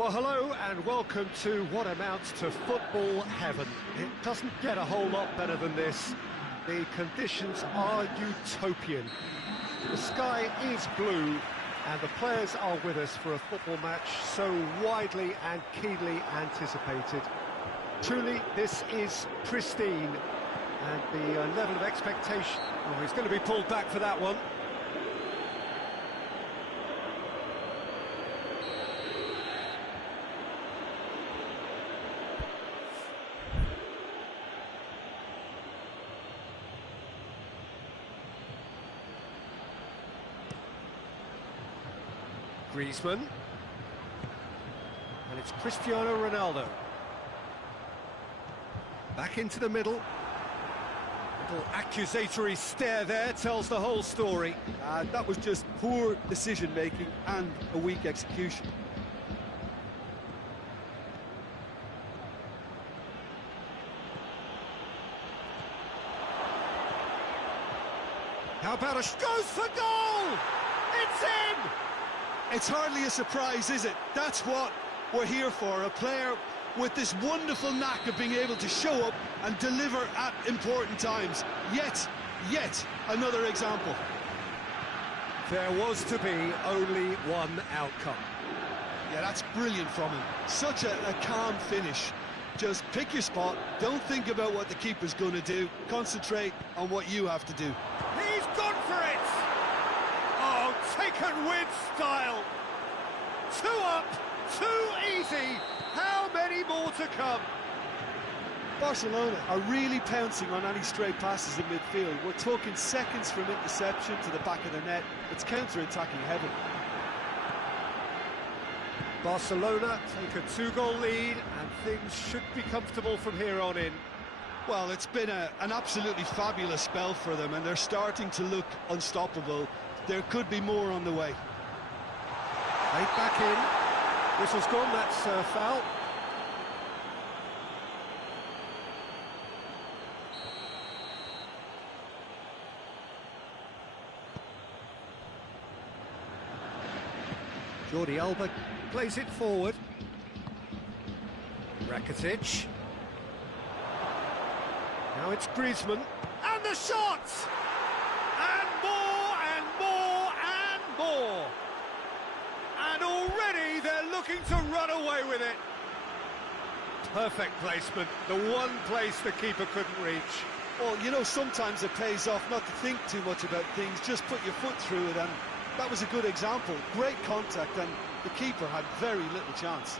Well, hello and welcome to what amounts to football heaven. It doesn't get a whole lot better than this. The conditions are utopian. The sky is blue and the players are with us for a football match so widely and keenly anticipated. Truly, this is pristine, and the level of expectation, well, he's going to be pulled back for that one. Griezmann, and it's Cristiano Ronaldo. Back into the middle. Little accusatory stare there tells the whole story. That was just poor decision-making and a weak execution. How about a goes for goal? It's in! It's hardly a surprise, is it? That's what we're here for, a player with this wonderful knack of being able to show up and deliver at important times. Yet another example. There was to be only one outcome. Yeah, that's brilliant from him. Such a calm finish. Just pick your spot, don't think about what the keeper's going to do, concentrate on what you have to do. He's gone for it! Oh, taken with style. 2 up, 2 easy. How many more to come? Barcelona are really pouncing on any stray passes in midfield. We're talking seconds from interception to the back of the net. It's counter-attacking heaven. Barcelona take a 2-goal lead and things should be comfortable from here on in. Well, it's been an absolutely fabulous spell for them, and they're starting to look unstoppable. There could be more on the way. Right back in. Whistle's gone, that's foul. Jordi Alba plays it forward. Rakitic. Now it's Griezmann. And the shot! And more and more and more. And already they're looking to run away with it. Perfect placement, the one place the keeper couldn't reach. Well, you know, sometimes it pays off not to think too much about things, just put your foot through it, and that was a good example. Great contact, and the keeper had very little chance.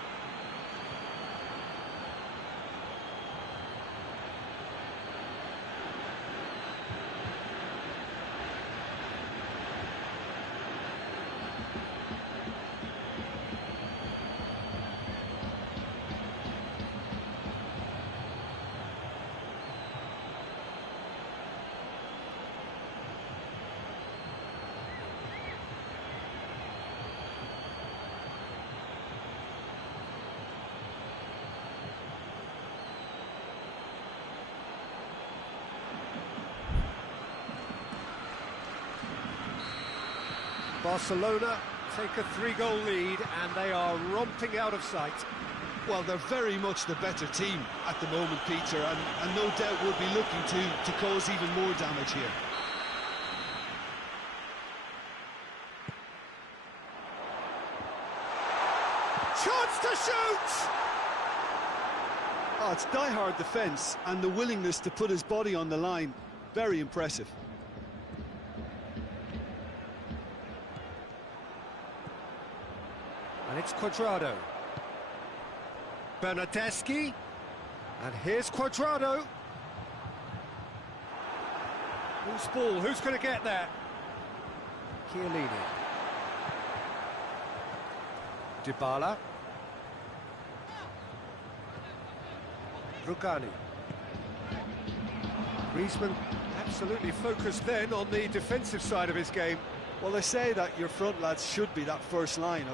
Barcelona take a 3-goal lead and they are romping out of sight. Well, they're very much the better team at the moment, Peter, and no doubt will be looking to cause even more damage here. Chance to shoot! Oh, it's die-hard defence and the willingness to put his body on the line. Very impressive. And it's Cuadrado. Bernardeschi. And here's Cuadrado. Who's ball? Who's going to get there? Chiellini. Dybala. Rugani. Griezmann absolutely focused then on the defensive side of his game. Well, they say that your front lads should be that first line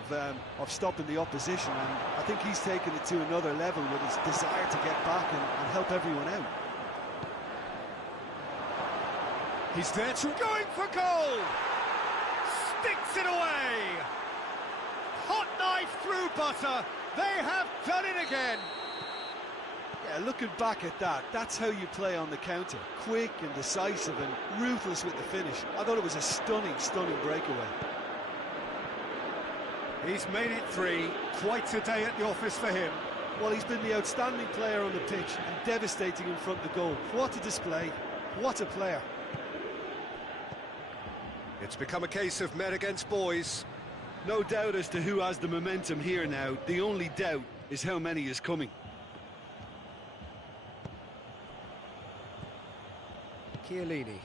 of stopping the opposition, and I think he's taken it to another level with his desire to get back and help everyone out. He's there to going for goal! Sticks it away! Hot knife through butter, They have done it again. Yeah, looking back at that, that's how you play on the counter. Quick and decisive and ruthless with the finish. I thought it was a stunning, stunning breakaway. He's made it 3. Quite a day at the office for him. Well, he's been the outstanding player on the pitch and devastating in front of the goal. What a display, what a player. It's become a case of men against boys. No doubt as to who has the momentum here now. The only doubt is how many is coming. Chiellini.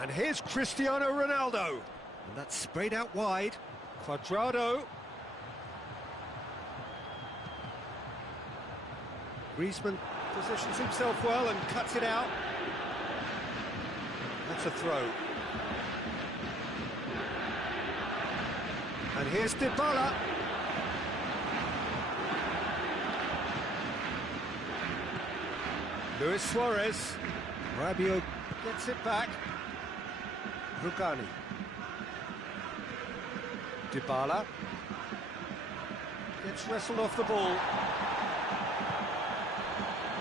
And here's Cristiano Ronaldo. And that's sprayed out wide. Cuadrado. Griezmann positions himself well and cuts it out. That's a throw. And here's Dybala. Luis Suarez. Rabiot gets it back. Rugani. Dybala. Gets wrestled off the ball.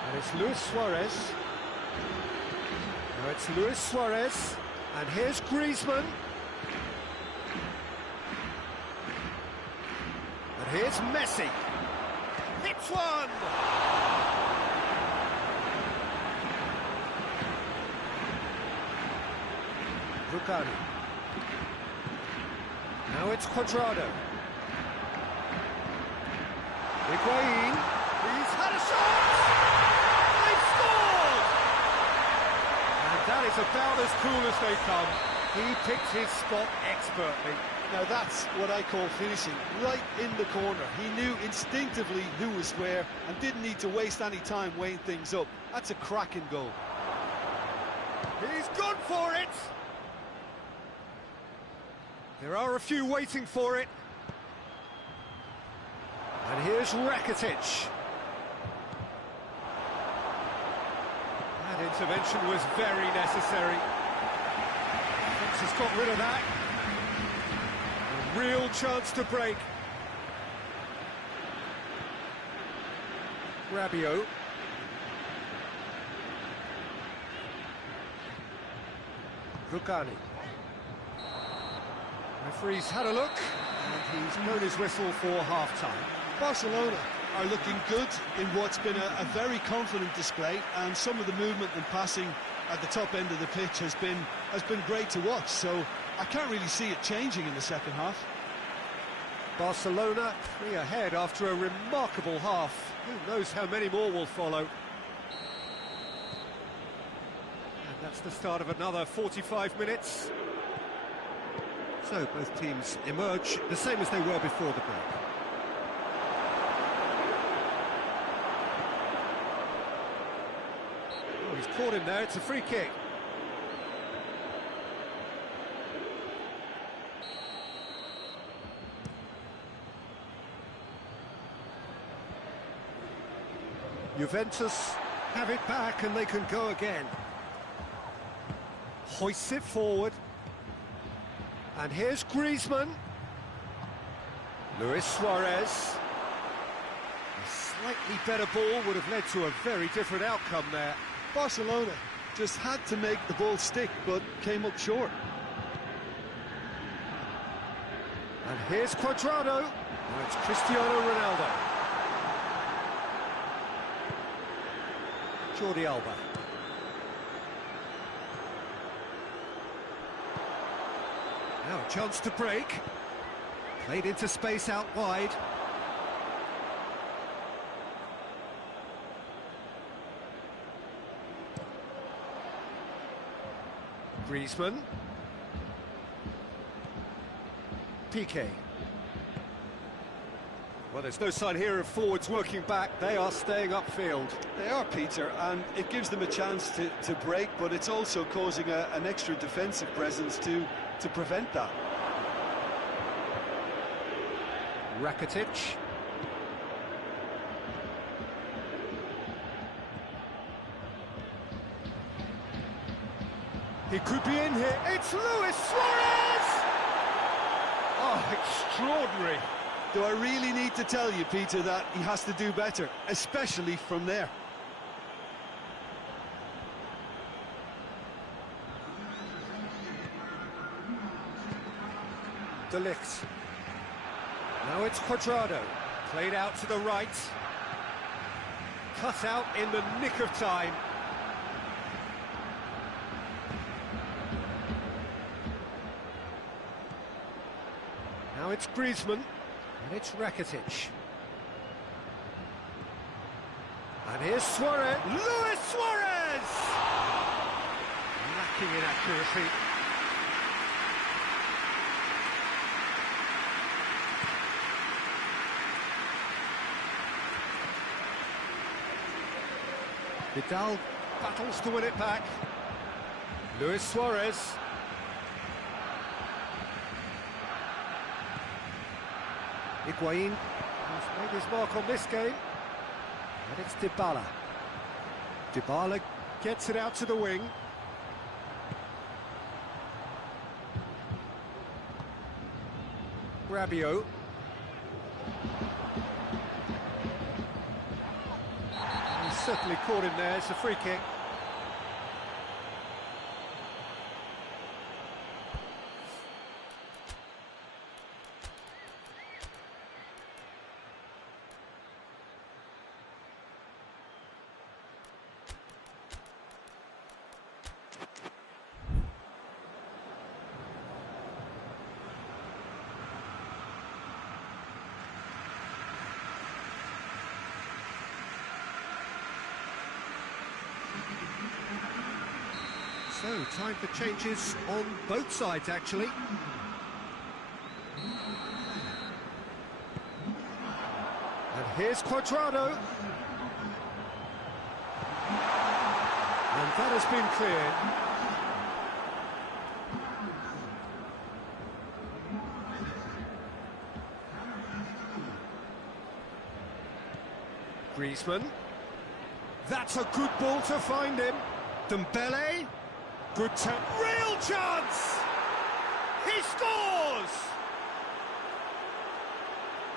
And it's Luis Suarez. Now it's Luis Suarez. And here's Griezmann. And here's Messi. Hits one! Rugani. Now it's Cuadrado. Higuain. He's had a shot! They've scored! And that is about as cool as they come. He picked his spot expertly. Now that's what I call finishing, right in the corner. He knew instinctively who was where and didn't need to waste any time weighing things up. That's a cracking goal. He's gone for it! There are a few waiting for it. And here's Rakitic. That intervention was very necessary. Fox has got rid of that. A real chance to break. Rabiot. Rugani. Referee's had a look, and he's blown his whistle for half-time. Barcelona are looking good in what's been a very confident display, and some of the movement and passing at the top end of the pitch has been great to watch, so I can't really see it changing in the second half. Barcelona 3 ahead after a remarkable half. Who knows how many more will follow. And that's the start of another 45 minutes. So both teams emerge the same as they were before the break. Oh, he's caught him there, it's a free kick. Juventus have it back and they can go again. Hoists it forward. And here's Griezmann. Luis Suarez. A slightly better ball would have led to a very different outcome there. Barcelona just had to make the ball stick, but came up short. And here's Cuadrado. Now it's Cristiano Ronaldo. Jordi Alba. Now a chance to break. Played into space out wide. Griezmann. Piqué. Well, there's no sign here of forwards working back. They are staying upfield. They are, Peter, and it gives them a chance to break, but it's also causing an extra defensive presence to prevent that. Rakitic. He could be in here. It's Luis Suarez! Oh, extraordinary. Do I really need to tell you, Peter, that he has to do better, especially from there? De Ligt. Now it's Cuadrado. Played out to the right. Cut out in the nick of time. Now it's Griezmann. And it's Rakitic. And here's Suarez. Luis Suarez! Lacking in accuracy. Vidal battles to win it back. Luis Suarez. Higuain has made his mark on this game. And it's Dybala. Dybala gets it out to the wing. Rabiot. He's certainly caught him there, it's a free kick. So, time for changes on both sides, actually. And here's Cuadrado. And that has been cleared. Griezmann. That's a good ball to find him. Dembele. Good real chance! He scores!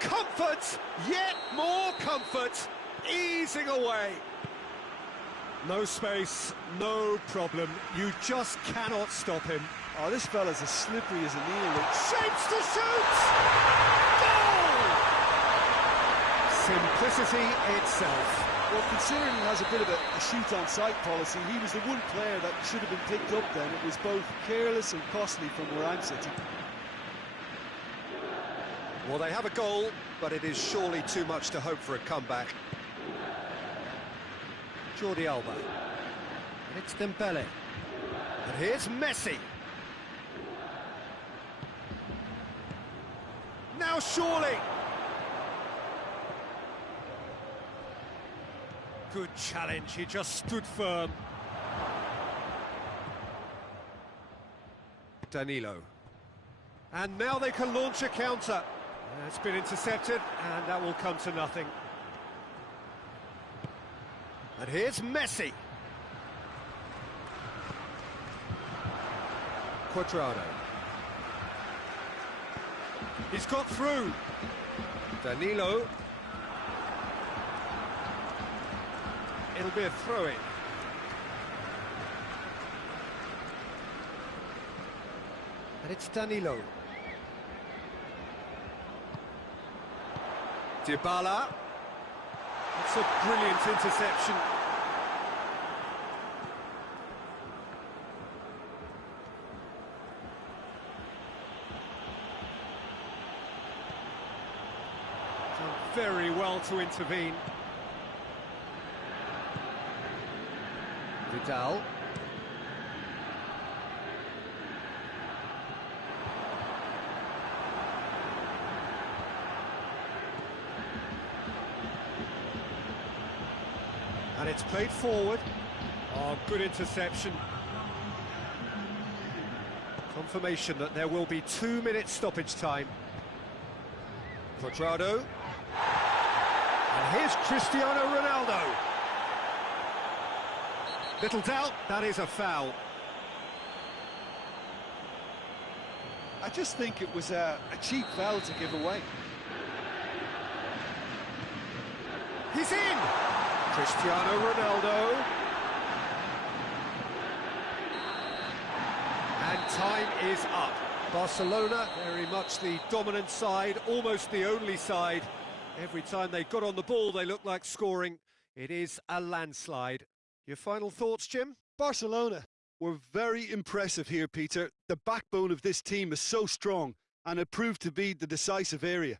Comfort, yet more comfort, easing away. No space, no problem. You just cannot stop him. Oh, this fella's as slippery as a needle. Shapes to shoot! Goal! Simplicity itself. Well, considering he has a bit of a shoot-on-sight policy, he was the one player that should have been picked up then. It was both careless and costly from where I'm sitting. Well, they have a goal, but it is surely too much to hope for a comeback. Jordi Alba. And it's Dembele. And here's Messi. Now surely! Good challenge, he just stood firm. Danilo. And now they can launch a counter. It's been intercepted, and that will come to nothing. And here's Messi. Cuadrado. He's got through. Danilo. It'll be a throw-in. And it's Danilo. Dybala. It's a brilliant interception. Done very well to intervene. Vidal. And it's played forward. Oh, good interception. Confirmation that there will be 2 minutes stoppage time. Cuadrado. And here's Cristiano Ronaldo. Little doubt, that is a foul. I just think it was a cheap foul to give away. He's in! Cristiano Ronaldo. And time is up. Barcelona, very much the dominant side, almost the only side. Every time they got on the ball, they looked like scoring. It is a landslide. Your final thoughts, Jim? Barcelona were very impressive here, Peter. The backbone of this team is so strong, and it proved to be the decisive area.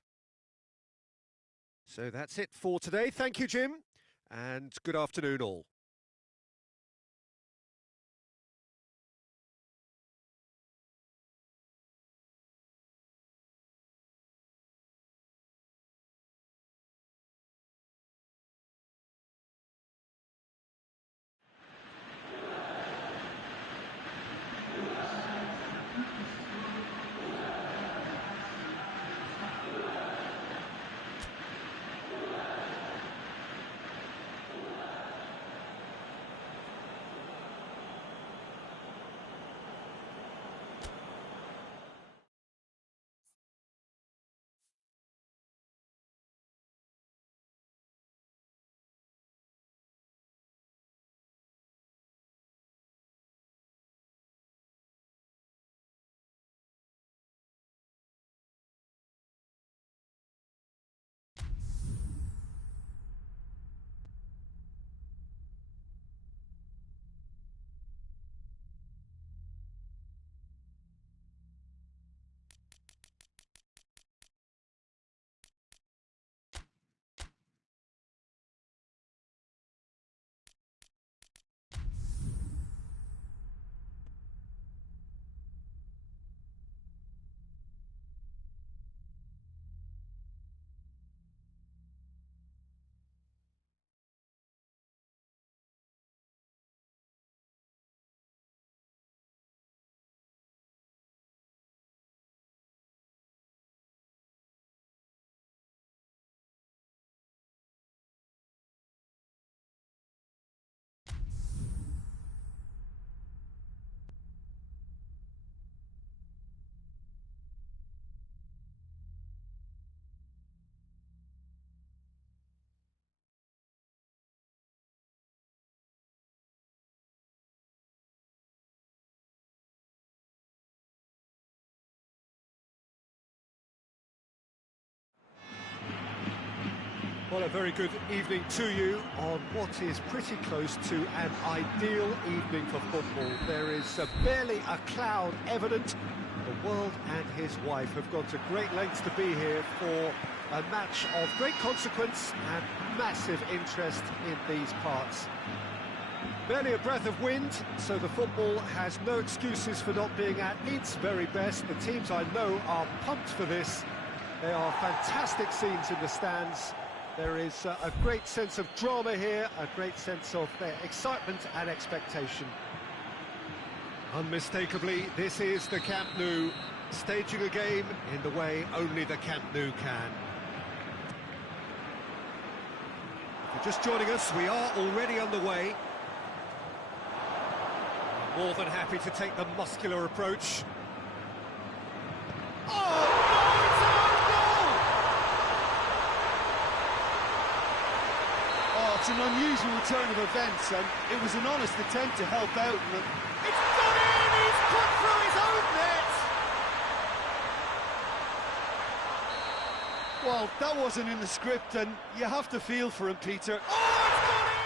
So that's it for today. Thank you, Jim, and good afternoon all. Well, a very good evening to you on what is pretty close to an ideal evening for football. There is barely a cloud evident. The world and his wife have gone to great lengths to be here for a match of great consequence and massive interest in these parts. Barely a breath of wind, so the football has no excuses for not being at its very best. The teams I know are pumped for this. There are fantastic scenes in the stands. There is a great sense of drama here, a great sense of excitement and expectation. Unmistakably, this is the Camp Nou, staging a game in the way only the Camp Nou can. If you're just joining us, we are already underway. More than happy to take the muscular approach. Oh! It's an unusual turn of events, and it was an honest attempt to help out. It's gone in! He's put through his own net! Well, that wasn't in the script, and you have to feel for him, Peter. Oh, it's gone in!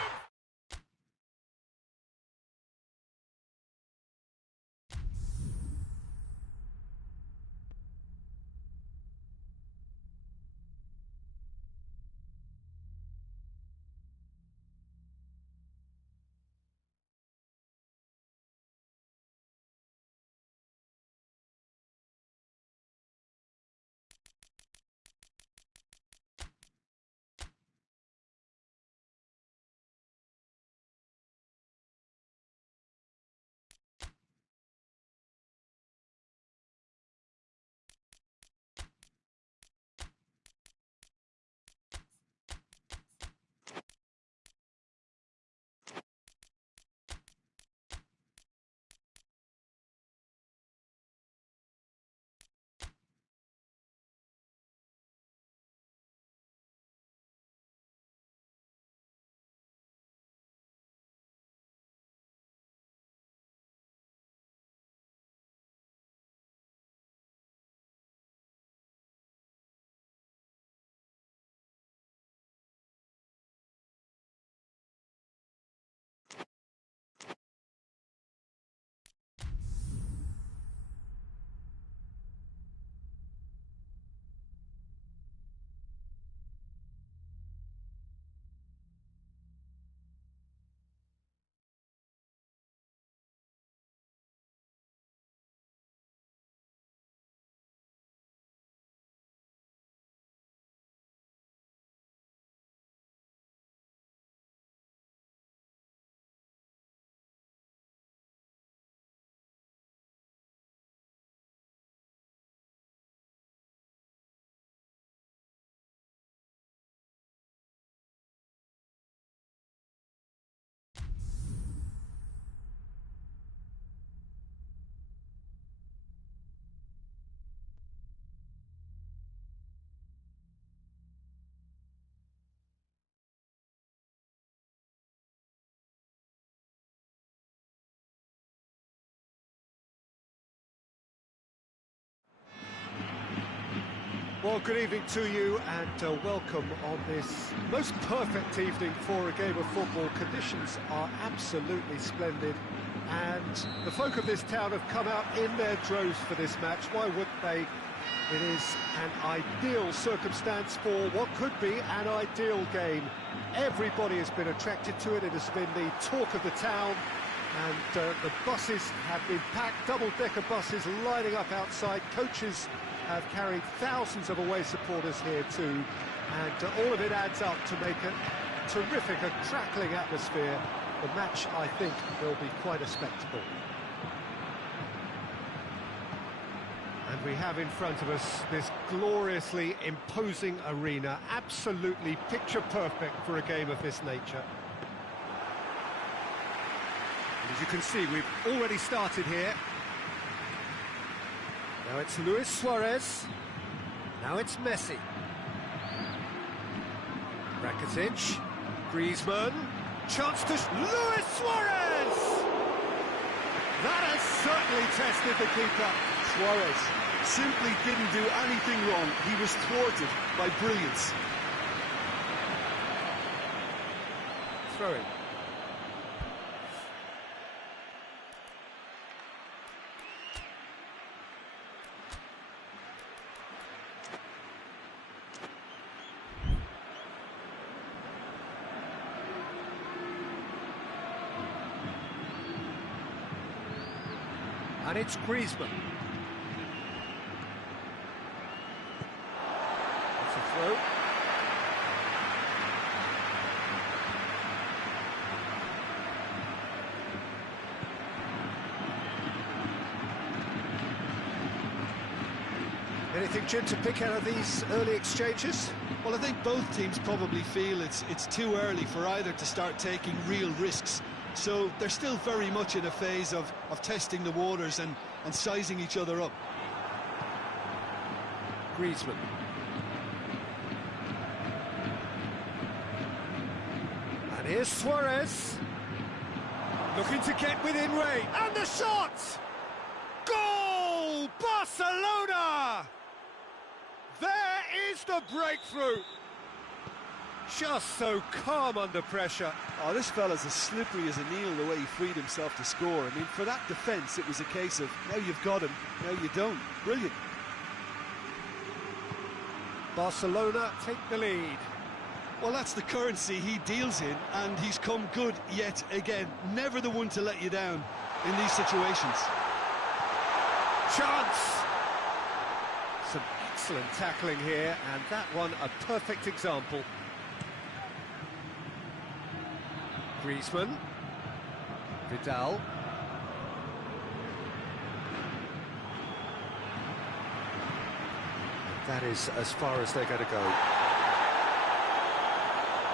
Well, good evening to you and welcome on this most perfect evening for a game of football. Conditions are absolutely splendid and the folk of this town have come out in their droves for this match. Why wouldn't they? It is an ideal circumstance for what could be an ideal game. Everybody has been attracted to it. It has been the talk of the town, and the buses have been packed, double-decker buses lining up outside. Coaches have carried thousands of away supporters here too, and all of it adds up to make a terrific, a crackling atmosphere. The match, I think, will be quite a spectacle. And we have in front of us this gloriously imposing arena, absolutely picture perfect for a game of this nature. And as you can see, we've already started here. Now it's Luis Suarez. Now it's Messi. Rakitic. Griezmann. Chance to Luis Suarez! That has certainly tested the keeper. Suarez simply didn't do anything wrong. He was thwarted by brilliance. Throwing. And it's Griezmann. That's a throw. Anything, Jim, to pick out of these early exchanges? Well, I think both teams probably feel it's too early for either to start taking real risks. So they're still very much in a phase of testing the waters and sizing each other up. Griezmann. And here's Suarez. Looking to get within range. And the shot! Goal! Barcelona! There is the breakthrough. Just so calm under pressure. Oh, this fella's as slippery as an eel the way he freed himself to score. I mean, for that defence, it was a case of, now you've got him, now you don't. Brilliant. Barcelona take the lead. Well, that's the currency he deals in, and he's come good yet again. Never the one to let you down in these situations. Chance! Some excellent tackling here, and that one a perfect example. Griezmann, Vidal. That is as far as they're going to go.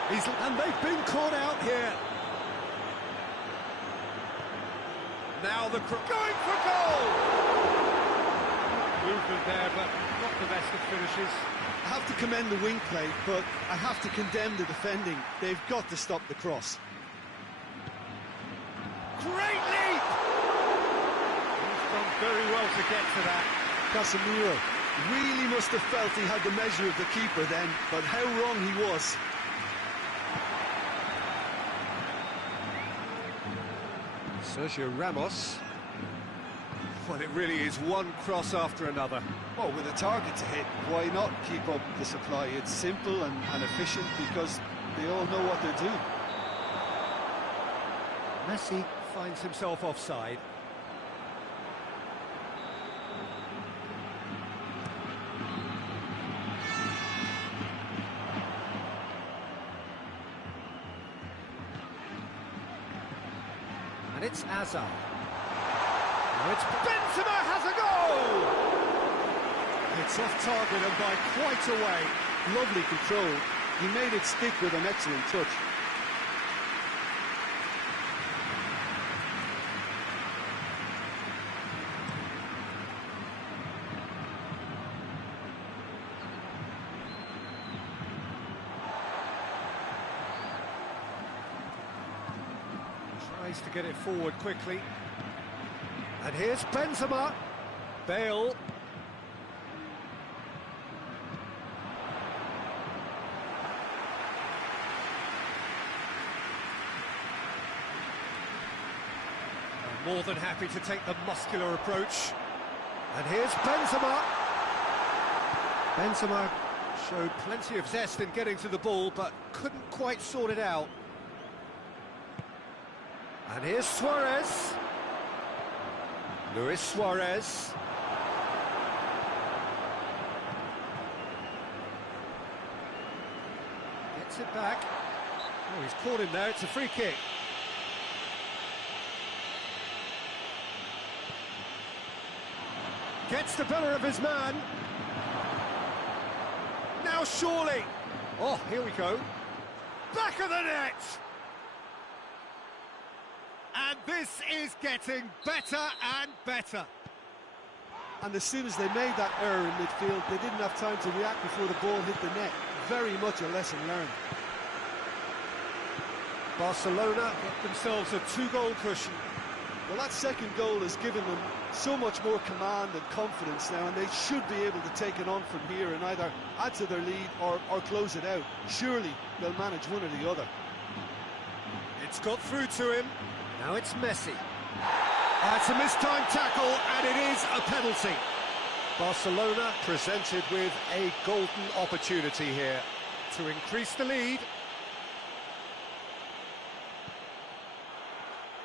And they've been caught out here. Now going for goal! Movement there, but not the best of finishes. I have to commend the wing play, but I have to condemn the defending. They've got to stop the cross. Great leap! He's done very well to get to that. Casemiro really must have felt he had the measure of the keeper then, but how wrong he was. Sergio Ramos. Well, it really is one cross after another. Well, with a target to hit, why not keep up the supply? It's simple and efficient because they all know what they're doing. Messi finds himself offside. And it's Hazard. Now it's Benzema has a goal! It's off target and by quite a way. Lovely control. He made it stick with an excellent touch. Tries to get it forward quickly. And here's Benzema. Bale. more than happy to take the muscular approach. And here's Benzema. Benzema showed plenty of zest in getting to the ball, but couldn't quite sort it out. And here's Suarez. Luis Suarez. Gets it back. Oh, he's caught him there, it's a free kick. Gets the better of his man. Now surely. Oh, here we go. Back of the net! And this is getting better and better. And as soon as they made that error in midfield, they didn't have time to react before the ball hit the net. Very much a lesson learned. Barcelona get themselves a 2-goal cushion. Well, that second goal has given them so much more command and confidence now, and they should be able to take it on from here and either add to their lead or close it out. Surely they'll manage one or the other. It's got through to him. Now it's Messi. It's a mistimed tackle, and it is a penalty. Barcelona presented with a golden opportunity here to increase the lead.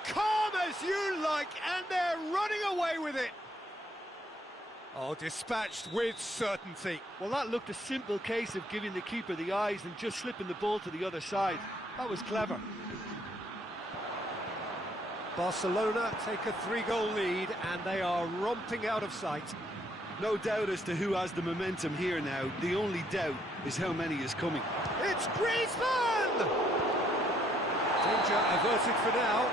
Calm as you like, and they're running away with it. Oh, dispatched with certainty. Well, that looked a simple case of giving the keeper the eyes and just slipping the ball to the other side. That was clever. Barcelona take a 3-goal lead, and they are romping out of sight. No doubt as to who has the momentum here now. The only doubt is how many is coming. It's Griezmann! Danger averted for now.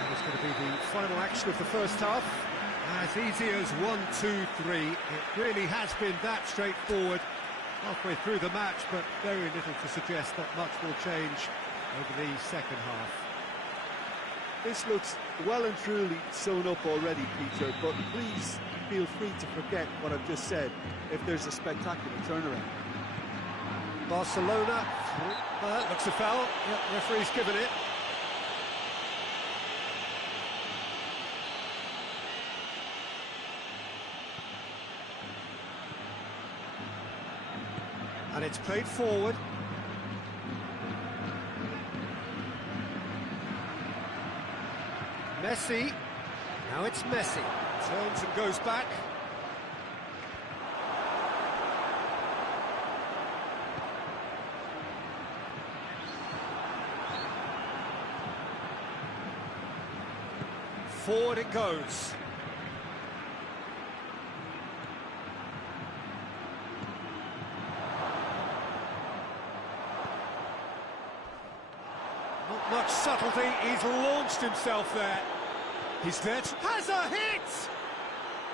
And it's going to be the final action of the first half. As easy as 1, 2, 3. It really has been that straightforward halfway through the match, but very little to suggest that much will change over the second half. This looks well and truly sewn up already, Peter, but please feel free to forget what I've just said if there's a spectacular turnaround. Barcelona, looks a foul. Yep, referee's given it. And it's played forward. Messi, now it's Messi, turns and goes back. Forward it goes. Not much subtlety, he's launched himself there. His net has a hit!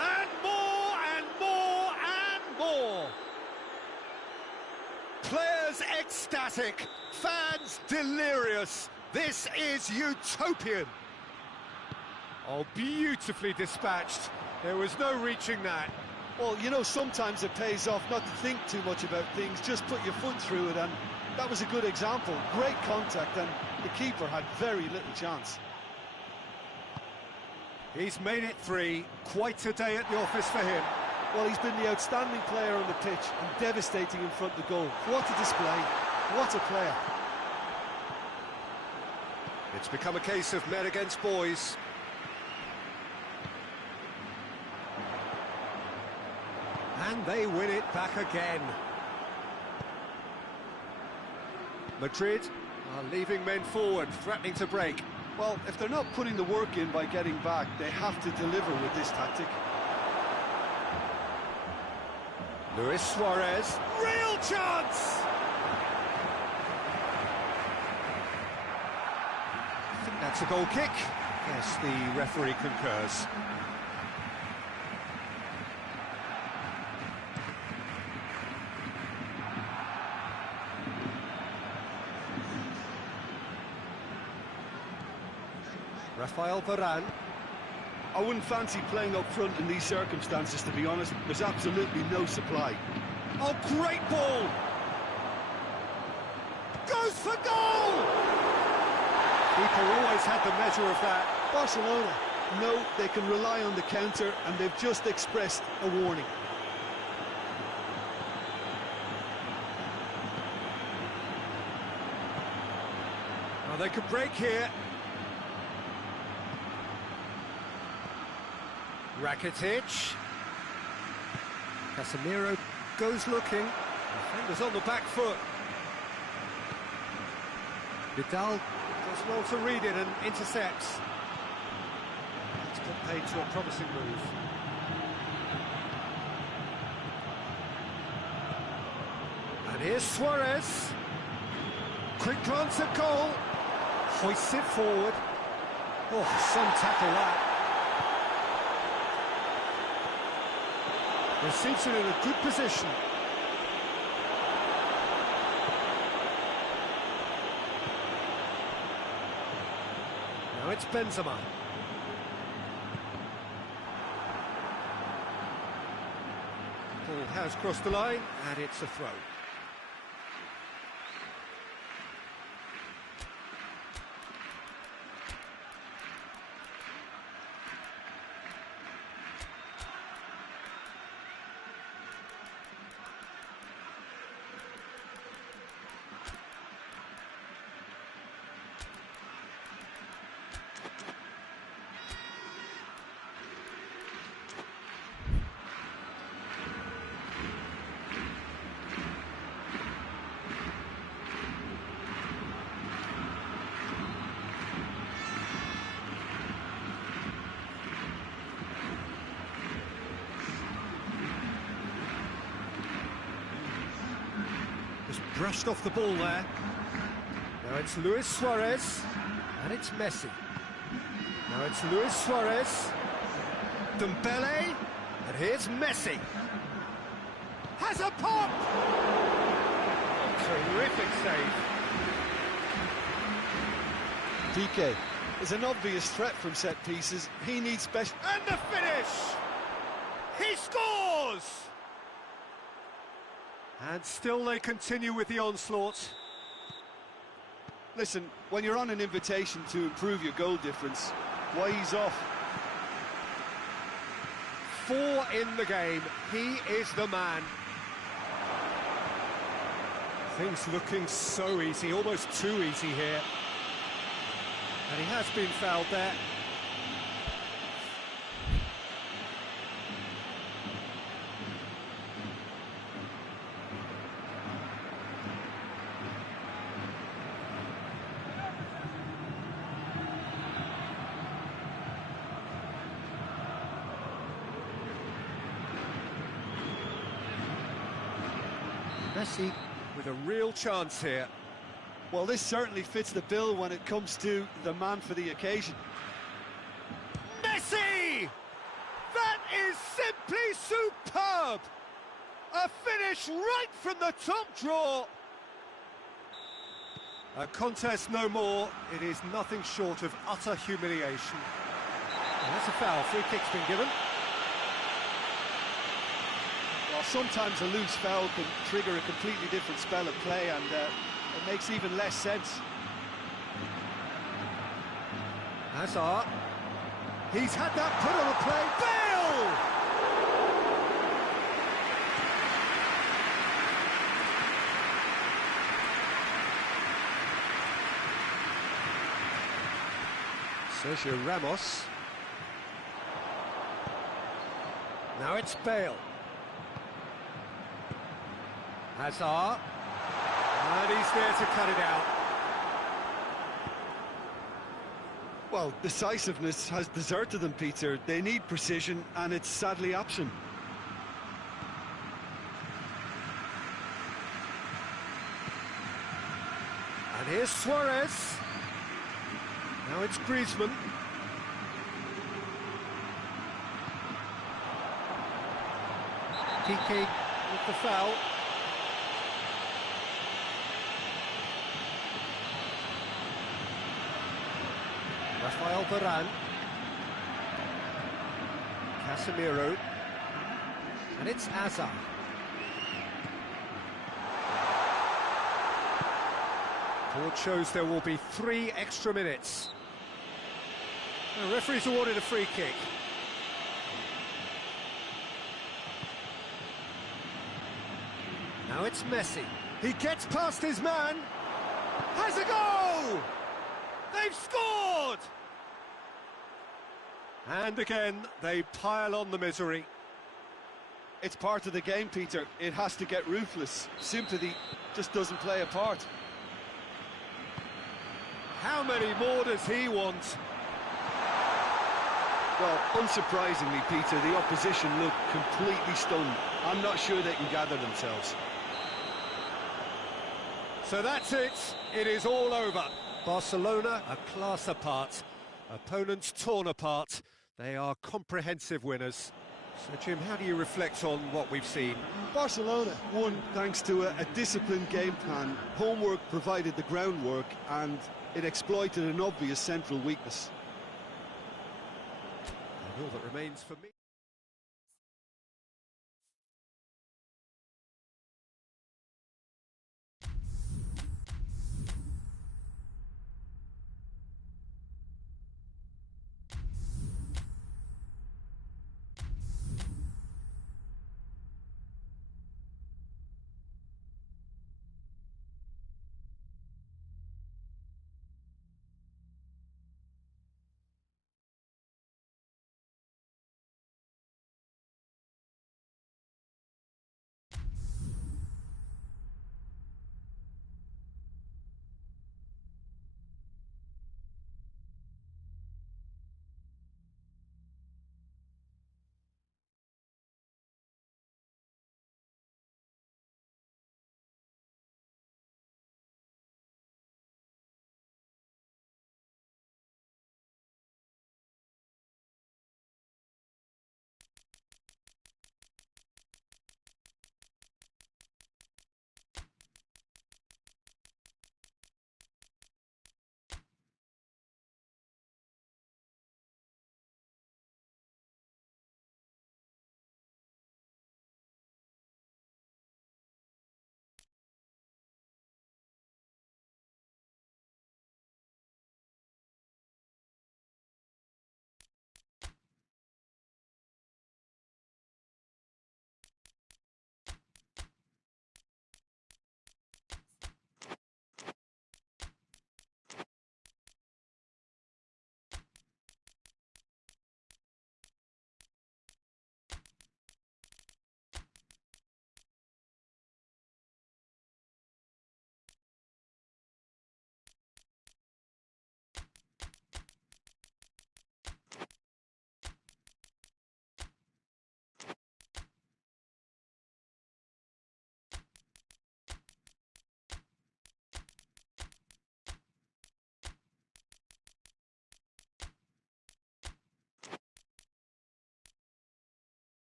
And more and more and more! Players ecstatic, fans delirious. This is utopian. Oh, beautifully dispatched. There was no reaching that. Well, you know, sometimes it pays off not to think too much about things, just put your foot through it, and that was a good example. Great contact, and the keeper had very little chance. He's made it 3, quite a day at the office for him. Well, he's been the outstanding player on the pitch and devastating in front of the goal. What a display, what a player. It's become a case of men against boys. And they win it back again. Madrid are leaving men forward, threatening to break. Well, if they're not putting the work in by getting back, they have to deliver with this tactic. Luis Suarez, real chance! I think that's a goal kick. Yes, the referee concurs. Rafael Varane. I wouldn't fancy playing up front in these circumstances, to be honest. There's absolutely no supply. Oh, great ball! Goes for goal! Keeper always had the measure of that. Barcelona know they can rely on the counter, and they've just expressed a warning. Well, they could break here. Rakitic. Casemiro goes looking. Defenders on the back foot. Vidal does well to read it and intercepts. It's got paid to a promising move. And here's Suarez. Quick glance at goal. Hoists it forward. Oh, some tackle that. Receives it in a good position. Now it's Benzema. Ball has crossed the line, and it's a throw. Brushed off the ball there. Now it's Luis Suarez, and it's Messi. Now it's Luis Suarez, Dembele, and here's Messi. Has a pop! Terrific save. PK is an obvious threat from set pieces. He needs special... And the finish! He scores! And still they continue with the onslaught. Listen, when you're on an invitation to improve your goal difference, why ease off? 4 in the game. He is the man. Things looking so easy, almost too easy here. And he has been fouled there. Messi with a real chance here. Well, this certainly fits the bill when it comes to the man for the occasion. Messi! That is simply superb! A finish right from the top draw. A contest no more. It is nothing short of utter humiliation. And that's a foul. Free kick's been given. Well, sometimes a loose foul can trigger a completely different spell of play, and it makes even less sense. Hazard. He's had that put on a play. Bale! Sergio Ramos. Now it's Bale. Hazard. And he's there to cut it out. Well, decisiveness has deserted them, Peter. They need precision, and it's sadly absent. And here's Suarez. Now it's Griezmann. Piqué with the foul. Rafael Varane. Casemiro. And it's Hazard. Board shows there will be 3 extra minutes. The referee's awarded a free kick. Now it's Messi. He gets past his man. Has a goal! They've scored! And again, they pile on the misery. It's part of the game, Peter. It has to get ruthless. Sympathy just doesn't play a part. How many more does he want? Well, unsurprisingly, Peter, the opposition look completely stunned. I'm not sure they can gather themselves. So that's it. It is all over. Barcelona a class apart. Opponents torn apart. They are comprehensive winners. So, Jim, how do you reflect on what we've seen? Barcelona won thanks to a disciplined game plan. Homework provided the groundwork and it exploited an obvious central weakness. And all that remains for me...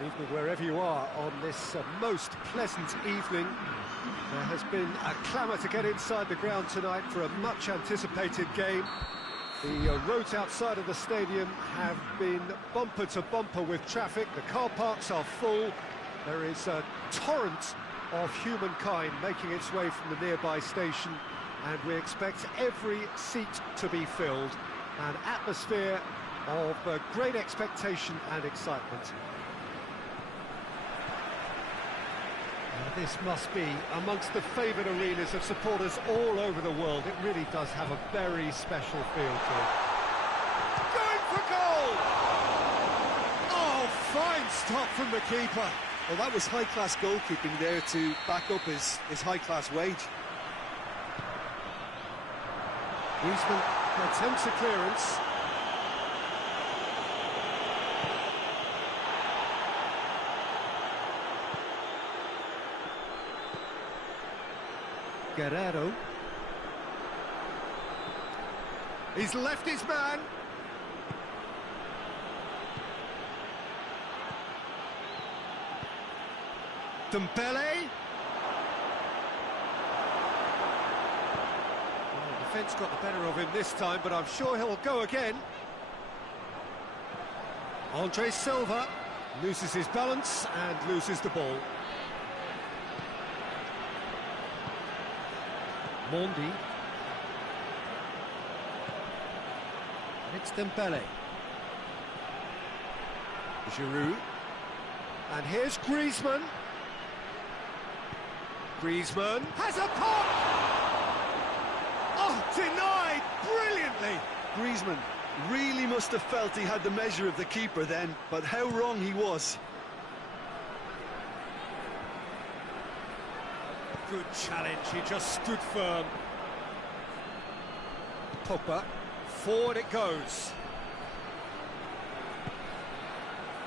Good evening wherever you are on this most pleasant evening. There has been a clamour to get inside the ground tonight for a much-anticipated game. The roads outside of the stadium have been bumper to bumper with traffic. The car parks are full. There is a torrent of humankind making its way from the nearby station, and we expect every seat to be filled. An atmosphere of great expectation and excitement. This must be amongst the favoured arenas of supporters all over the world. It really does have a very special feel to it. Going for goal! Oh, fine stop from the keeper. Well, that was high-class goalkeeping there to back up his high-class wage. Griezmann attempts a clearance. Guerrero. He's left his man. Dembele. Well, the defence got the better of him this time, but I'm sure he'll go again. Andre Silva loses his balance and loses the ball. Mondi. It's Dembele. Giroud. And here's Griezmann. Griezmann has a pop! Oh, denied brilliantly! Griezmann really must have felt he had the measure of the keeper then, but how wrong he was. Good challenge, he just stood firm. Pogba, forward it goes.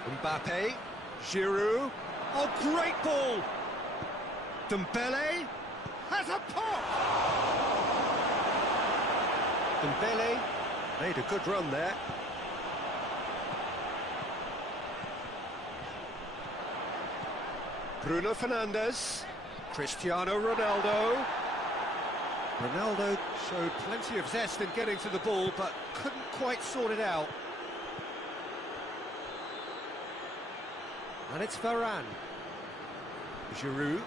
Mbappe, Giroud, oh great ball! Dembele has a pop! Dembele made a good run there. Bruno Fernandes. Cristiano Ronaldo. Ronaldo showed plenty of zest in getting to the ball, but couldn't quite sort it out. And it's Varane. Giroud.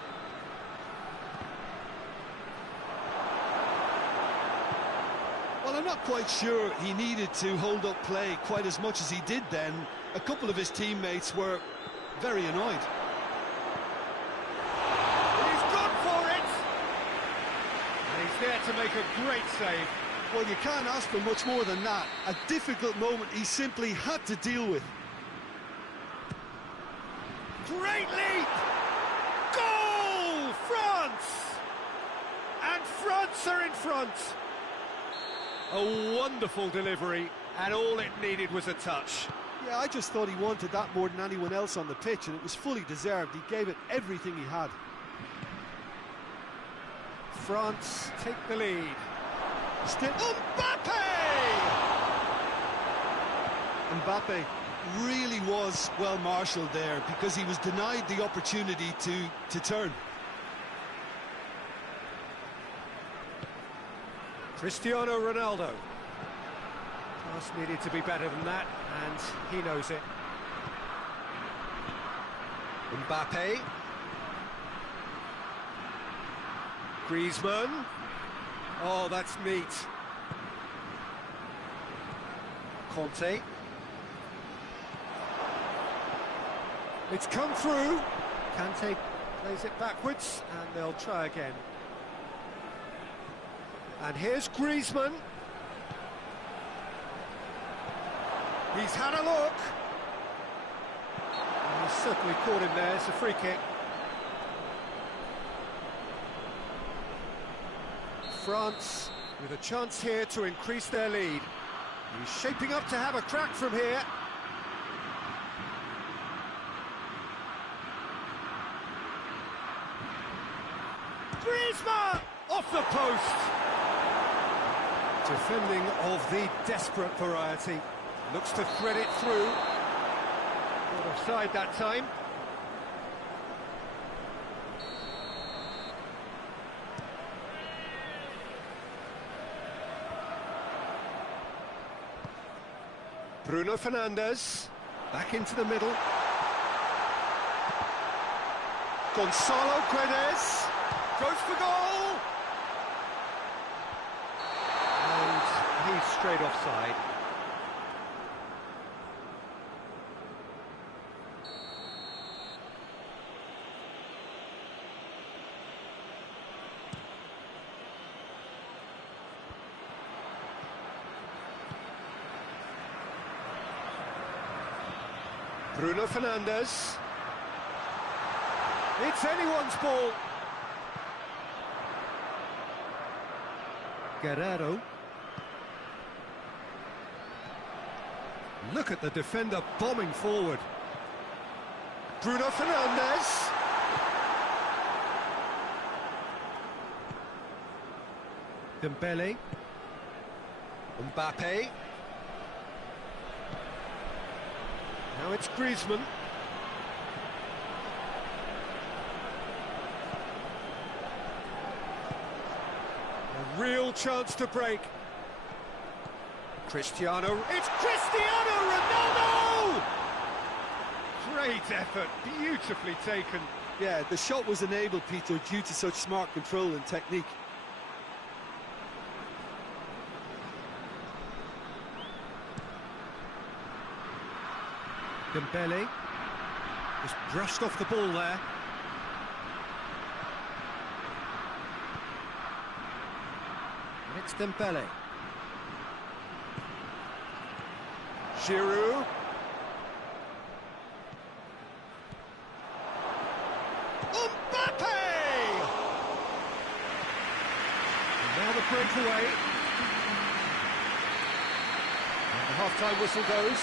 Well, I'm not quite sure he needed to hold up play quite as much as he did then. A couple of his teammates were very annoyed. There to make a great save. Well, you can't ask for much more than that. A difficult moment he simply had to deal with. Great leap! Goal! France! And France are in front. A wonderful delivery, and all it needed was a touch. Yeah, I just thought he wanted that more than anyone else on the pitch, and it was fully deserved. He gave it everything he had. France take the lead. Still Mbappe! Mbappe really was well marshalled there because he was denied the opportunity to turn. Cristiano Ronaldo. Pass needed to be better than that, and he knows it. Mbappe. Griezmann. Oh, that's neat. Conte. It's come through. Kante plays it backwards, and they'll try again. And here's Griezmann. He's had a look. And he's certainly caught him there. It's a free kick. France with a chance here to increase their lead. He's shaping up to have a crack from here. Griezmann! Off the post! Defending of the desperate variety. Looks to thread it through. Not offside that time. Bruno Fernandes, back into the middle. Gonzalo Guedes, goes for goal! And he's straight offside. Bruno Fernandes. It's anyone's ball. Guerrero. Look at the defender bombing forward. Bruno Fernandes. Dembele. Mbappe. Now it's Griezmann. A real chance to break. Cristiano. It's Cristiano Ronaldo! Great effort, beautifully taken. Yeah, the shot was enabled, Peter, due to such smart control and technique. Dembele just brushed off the ball there. And it's Dembele. Giroud. Mbappe! And now the breakaway. And the half-time whistle goes.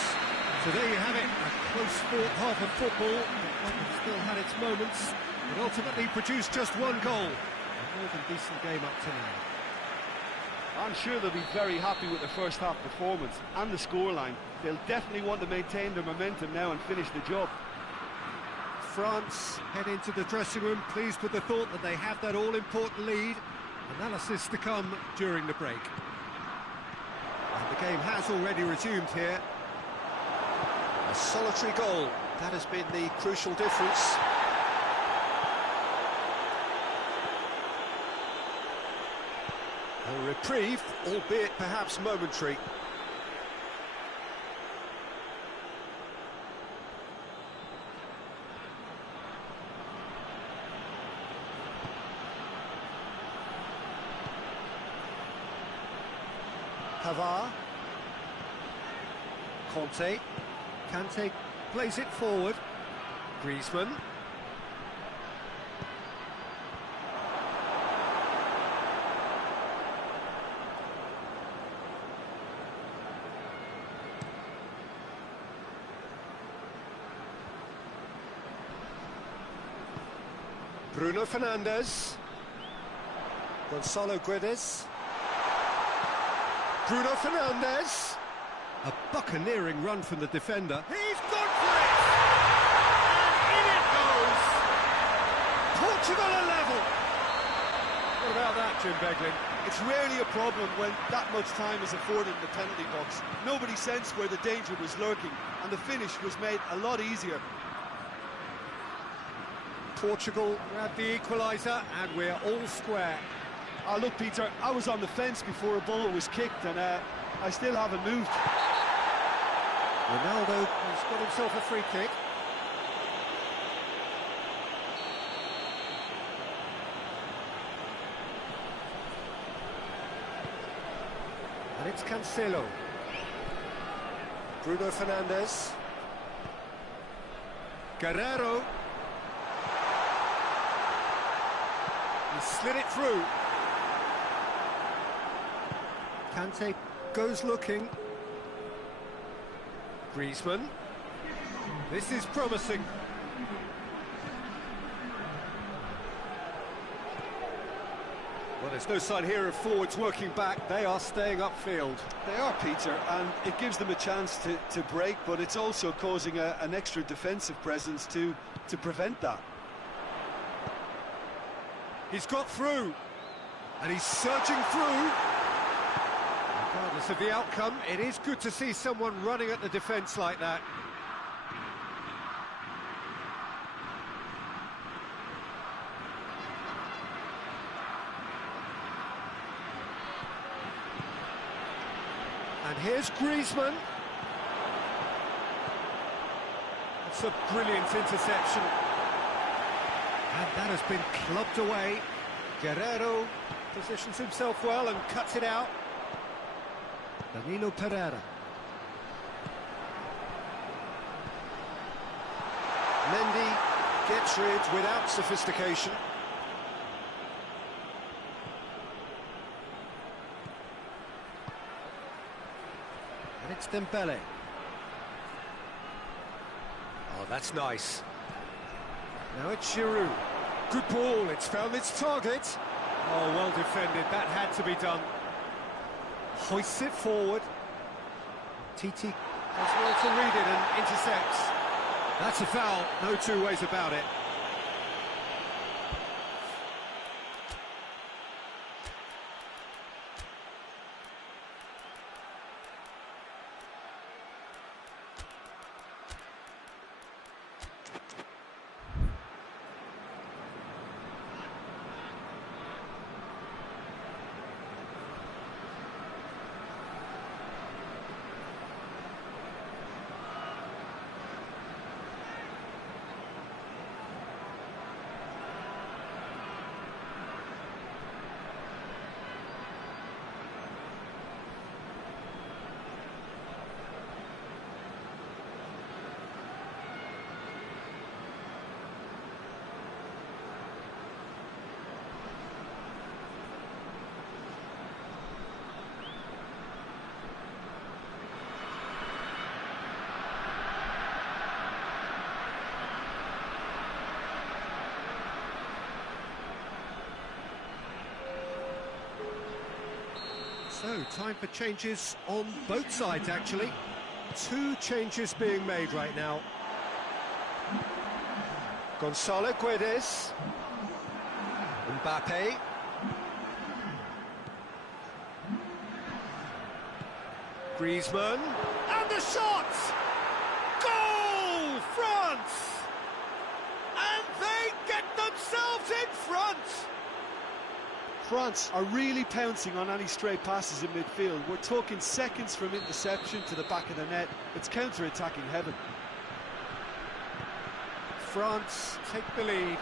So there you have it, a close-fought half of football, that still had its moments, but ultimately produced just one goal. A more than decent game up to now. I'm sure they'll be very happy with the first half performance and the scoreline. They'll definitely want to maintain their momentum now and finish the job. France head into the dressing room pleased with the thought that they have that all-important lead. Analysis to come during the break. And the game has already resumed here. A solitary goal, that has been the crucial difference. A reprieve, albeit perhaps momentary. Pavard. Conte. Kante plays it forward. Griezmann. Bruno Fernandes. Gonzalo Guedes. Bruno Fernandes. A buccaneering run from the defender. He's gone for it! And in it goes! Portugal are level! What about that, Jim Beglin? It's rarely a problem when that much time is afforded in the penalty box. Nobody sensed where the danger was lurking, and the finish was made a lot easier. Portugal grabbed the equaliser, and we're all square. Look, Peter, I was on the fence before a ball was kicked, and I still haven't moved. Ronaldo has got himself a free kick. And it's Cancelo. Bruno Fernandes. Guerrero. He slid it through. Kante goes looking. Griezmann. This is promising. Well, there's no sign here of forwards working back. They are staying upfield. They are, Peter, and it gives them a chance to break, but it's also causing an extra defensive presence to prevent that. He's got through, and he's surging through. Regardless Regardless of the outcome, it is good to see someone running at the defence like that. And here's Griezmann. That's a brilliant interception. And that has been clubbed away. Guerrero positions himself well and cuts it out. Danilo Pereira. Mendy gets rid without sophistication. And it's Dembele. Oh, that's nice. Now it's Giroud. Good ball, it's found its target. Oh, well defended, that had to be done. Hoists it forward. Titi does well to read it and intercepts. That's a foul, no two ways about it. So, time for changes on both sides, actually. Two changes being made right now. Gonzalo Guedes. Mbappe. Griezmann. And the shot! Goal! France! And they get themselves in front! France are really pouncing on any stray passes in midfield. We're talking seconds from interception to the back of the net. It's counter-attacking heaven. France take the lead.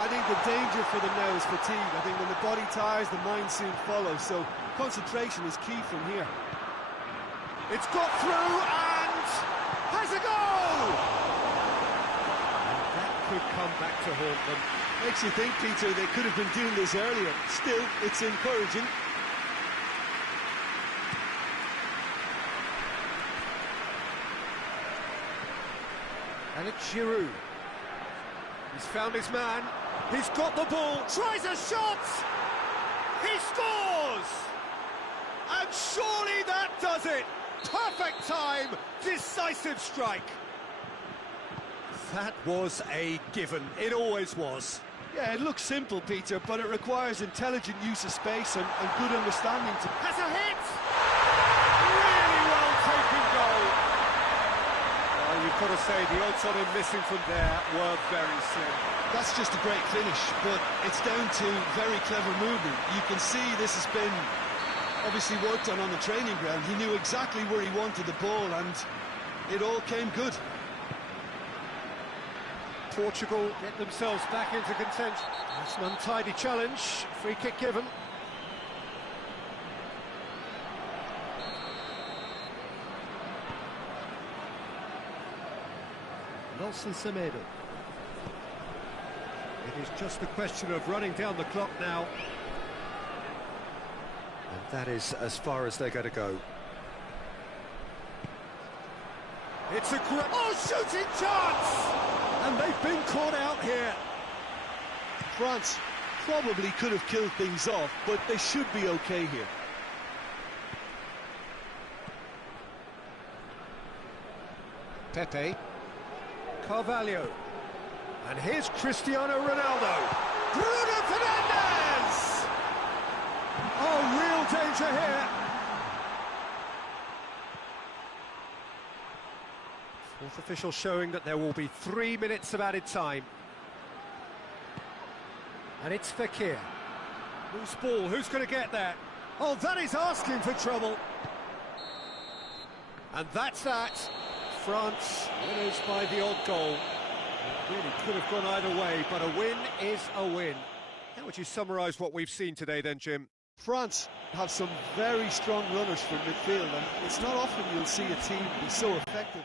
I think the danger for them now is fatigue. I think when the body tires, the mind soon follows. So concentration is key from here. It's got through and has a goal! And that could come back to haunt them. Makes you think, Peter, they could have been doing this earlier. Still, it's encouraging. And it's Giroud. He's found his man. He's got the ball. Tries a shot! He scores! And surely that does it! Perfect time! Decisive strike! That was a given. It always was. Yeah, it looks simple, Peter, but it requires intelligent use of space and good understanding to... Has a hit! Really well taken goal. Well, you've got to say the odds on him missing from there were very slim. That's just a great finish, but it's down to very clever movement. You can see this has been obviously worked on the training ground. He knew exactly where he wanted the ball, and it all came good. Portugal get themselves back into contention. That's an untidy challenge. Free kick given. Nelson Semedo. It is just a question of running down the clock now. And that is as far as they're going to go. It's a great... Oh, shooting chance! And they've been caught out here. France probably could have killed things off, but they should be okay here. Pepe. Carvalho. And here's Cristiano Ronaldo. Bruno Fernandes! Oh, real danger here. Fourth official showing that there will be 3 minutes of added time. And it's Fekir. Loose ball, who's going to get there? Oh, that is asking for trouble. And that's that. France winners by the odd goal. It really could have gone either way, but a win is a win. How would you summarise what we've seen today then, Jim? France have some very strong runners from midfield, and it's not often you'll see a team be so effective.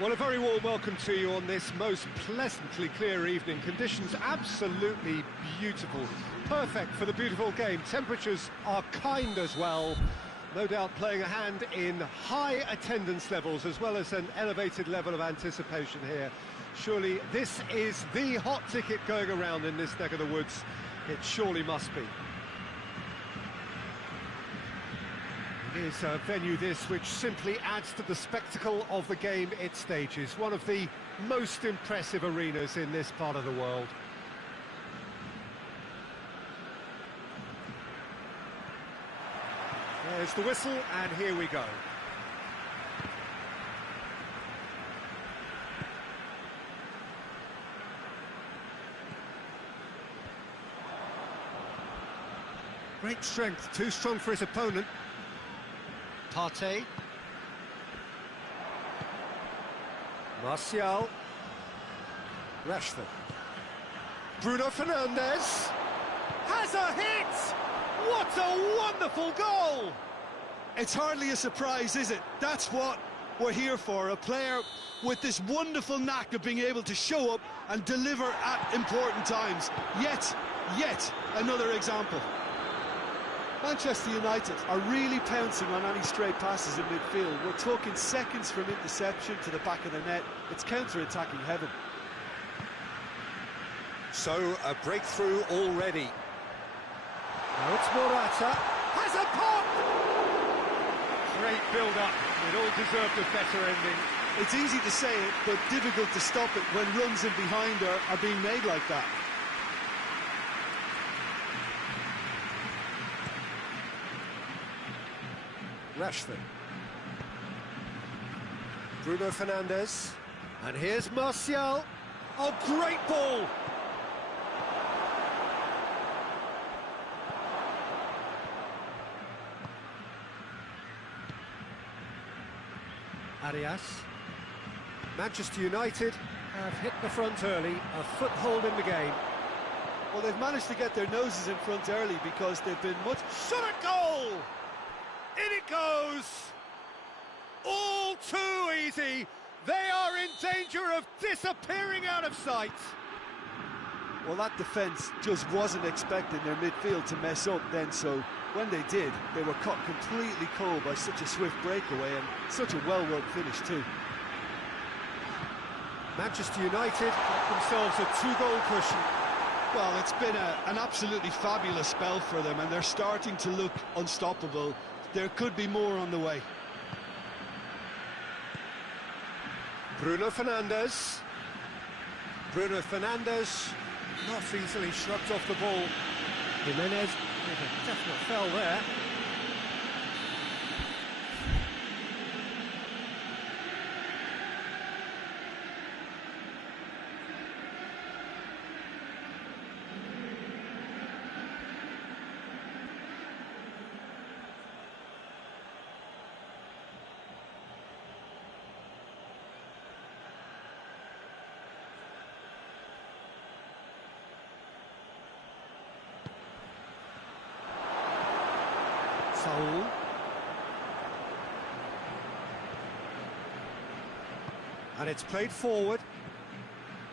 Well, a very warm welcome to you on this most pleasantly clear evening. Conditions absolutely beautiful. Perfect for the beautiful game. Temperatures are kind as well. No doubt playing a hand in high attendance levels as well as an elevated level of anticipation here. Surely this is the hot ticket going around in this neck of the woods. It surely must be. It is a venue this which simply adds to the spectacle of the game it stages. One of the most impressive arenas in this part of the world. There's the whistle, and here we go. Great strength, too strong for his opponent. Partey. Martial. Rashford. Bruno Fernandes. Has a hit! What a wonderful goal! It's hardly a surprise, is it? That's what we're here for. A player with this wonderful knack of being able to show up and deliver at important times. Yet another example. Manchester United are really pouncing on any stray passes in midfield. We're talking seconds from interception to the back of the net. It's counter-attacking heaven. So, a breakthrough already. Now it's Morata. Has a pop! Great build-up. It all deserved a better ending. It's easy to say it, but difficult to stop it when runs in behind are being made like that. Rashford. Bruno Fernandes. And here's Martial. Oh, great ball! Arias. Manchester United have hit the front early, a foothold in the game. Well, they've managed to get their noses in front early because they've been much... Shot at goal! In it goes! All too easy! They are in danger of disappearing out of sight! Well, that defence just wasn't expecting their midfield to mess up then, so when they did, they were caught completely cold by such a swift breakaway and such a well-worked finish too. Manchester United got themselves a two-goal cushion. Well, it's been an absolutely fabulous spell for them, and they're starting to look unstoppable. There could be more on the way. Bruno Fernandes. Bruno Fernandes not easily shrugged off the ball. Jimenez with a definite foul there. Saul. And it's played forward.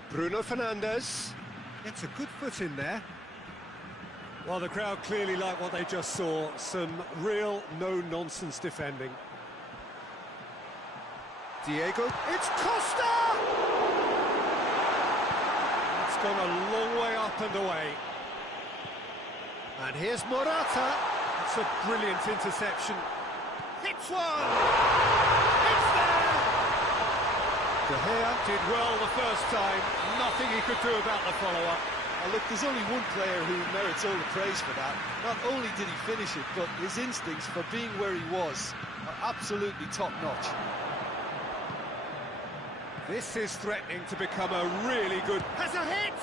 Bruno Fernandes. It's a good foot in there. Well, the crowd clearly like what they just saw. Some real no-nonsense defending. Diego. It's Costa! It's gone a long way up and away. And here's Morata. It's a brilliant interception. Hits one! It's there! De Gea did well the first time. Nothing he could do about the follow-up. Well, look, there's only one player who merits all the praise for that. Not only did he finish it, but his instincts for being where he was are absolutely top-notch. This is threatening to become a really good... Has a hit!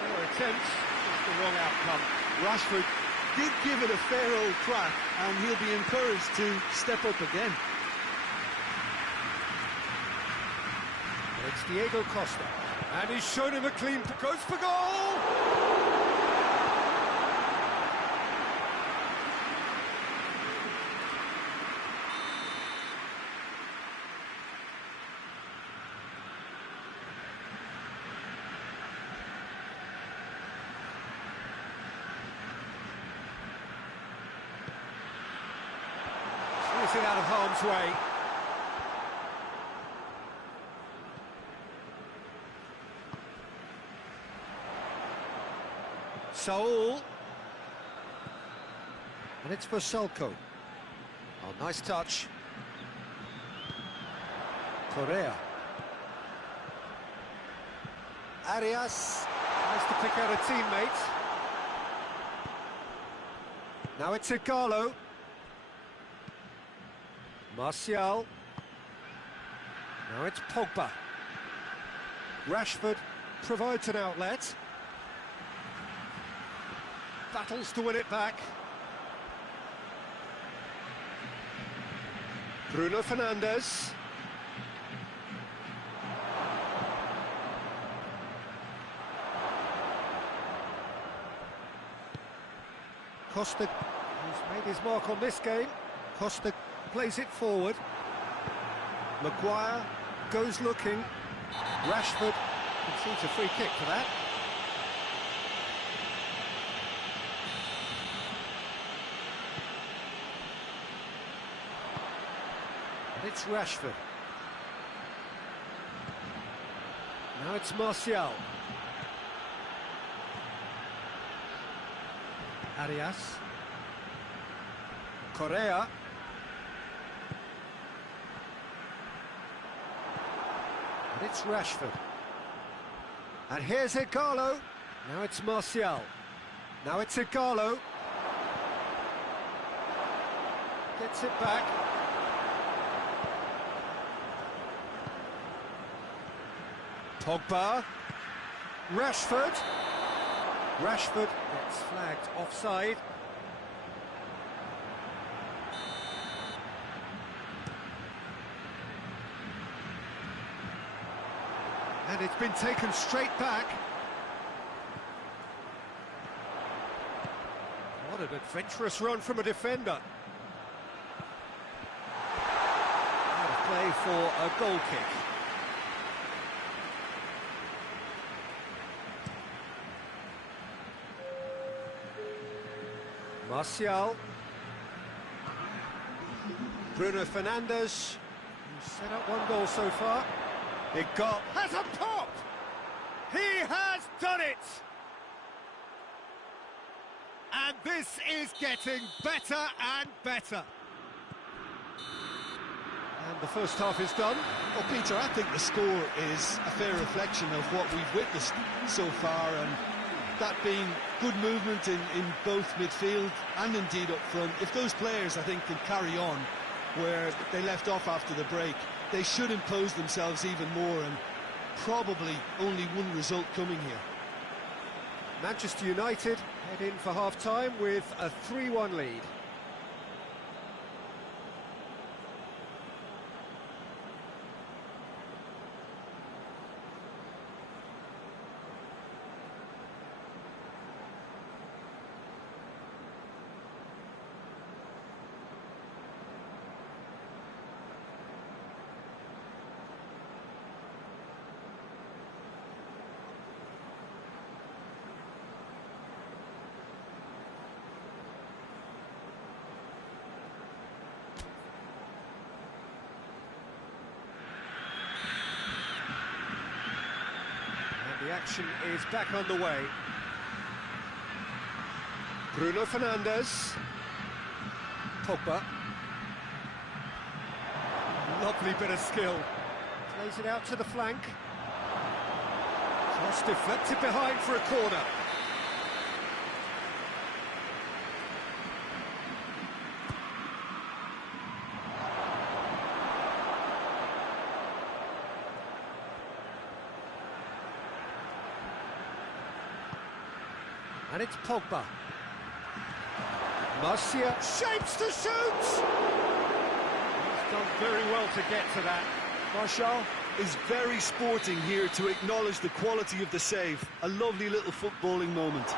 Fair attempt, just the wrong outcome. Rashford did give it a fair old crack, and he'll be encouraged to step up again. It's Diego Costa, and he's shown him a clean... Goes for goal! It out of harm's way. Saul. And it's for Salko. Oh, nice touch. Correa. Arias tries to pick out a teammate. Now it's Igalo. Martial. Now it's Pogba. Rashford provides an outlet. Battles to win it back. Bruno Fernandes. Costa, who's made his mark on this game. Costa plays it forward. Maguire goes looking. Rashford concedes a free kick for that. And it's Rashford. Now it's Martial. Arias. Correa. And it's Rashford. And here's Igalo. Now it's Martial. Now it's Igalo. Gets it back. Pogba. Rashford. Rashford gets flagged offside. And it's been taken straight back. What an adventurous run from a defender. Out of play for a goal kick. Martial. Bruno Fernandes, who's set up one goal so far. Igalo has a pop! He has done it! And this is getting better and better. And the first half is done. Well, Peter, I think the score is a fair reflection of what we've witnessed so far, and that being good movement in both midfield and indeed up front. If those players, I think, can carry on where they left off after the break, they should impose themselves even more, and probably only one result coming here. Manchester United head in for half-time with a 3-1 lead. The action is back on the way. Bruno Fernandes. Pogba. Lovely bit of skill. Plays it out to the flank. Cross deflected behind for a corner. And it's Pogba. Martial shapes to shoot! He's done very well to get to that. Martial is very sporting here to acknowledge the quality of the save. A lovely little footballing moment.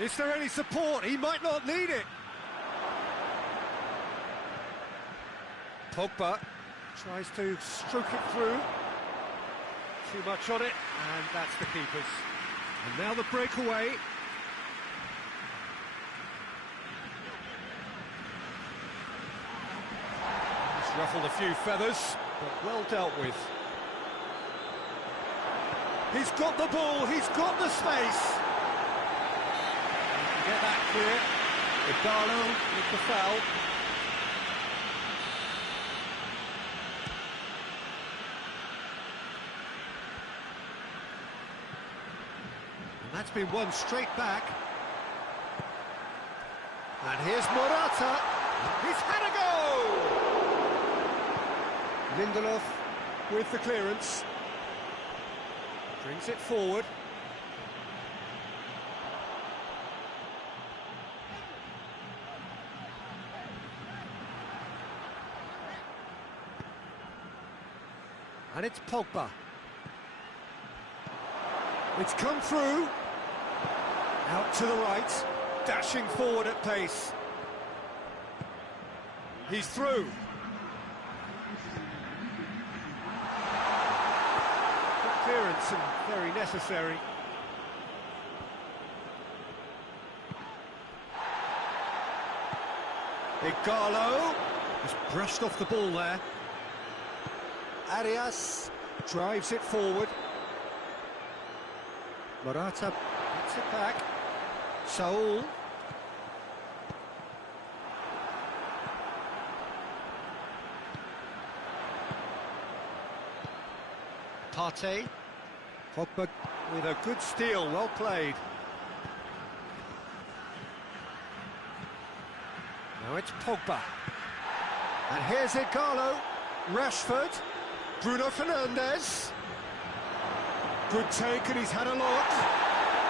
Is there any support? He might not need it. Pogba tries to stroke it through. Too much on it, and that's the keeper's. And now the breakaway. He's ruffled a few feathers, but well dealt with. He's got the ball, he's got the space. He can get that clear. Igalo with the foul. That's been won straight back. And here's Morata. He's had a go! Lindelof with the clearance. Brings it forward. And it's Pogba. It's come through. Out to the right, dashing forward at pace. He's through. Good clearance and very necessary. Igalo has brushed off the ball there. Arias drives it forward. Morata gets it back. Saul. Partey. Pogba with a good steal, well played. Now it's Pogba. And here's Igalo. Rashford. Bruno Fernandes. Good take, and he's had a look.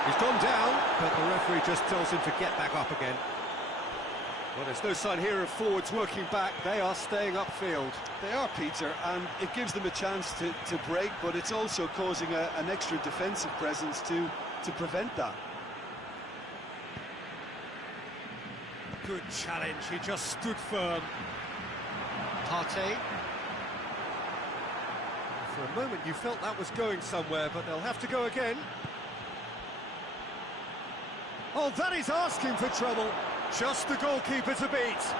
He's gone down, but the referee just tells him to get back up again. Well, there's no sign here of forwards working back. They are staying upfield. They are, Peter, and it gives them a chance to break, but it's also causing an extra defensive presence to prevent that. Good challenge, he just stood firm. Partey. For a moment you felt that was going somewhere, but they'll have to go again. Oh, that is asking for trouble. Just the goalkeeper to beat.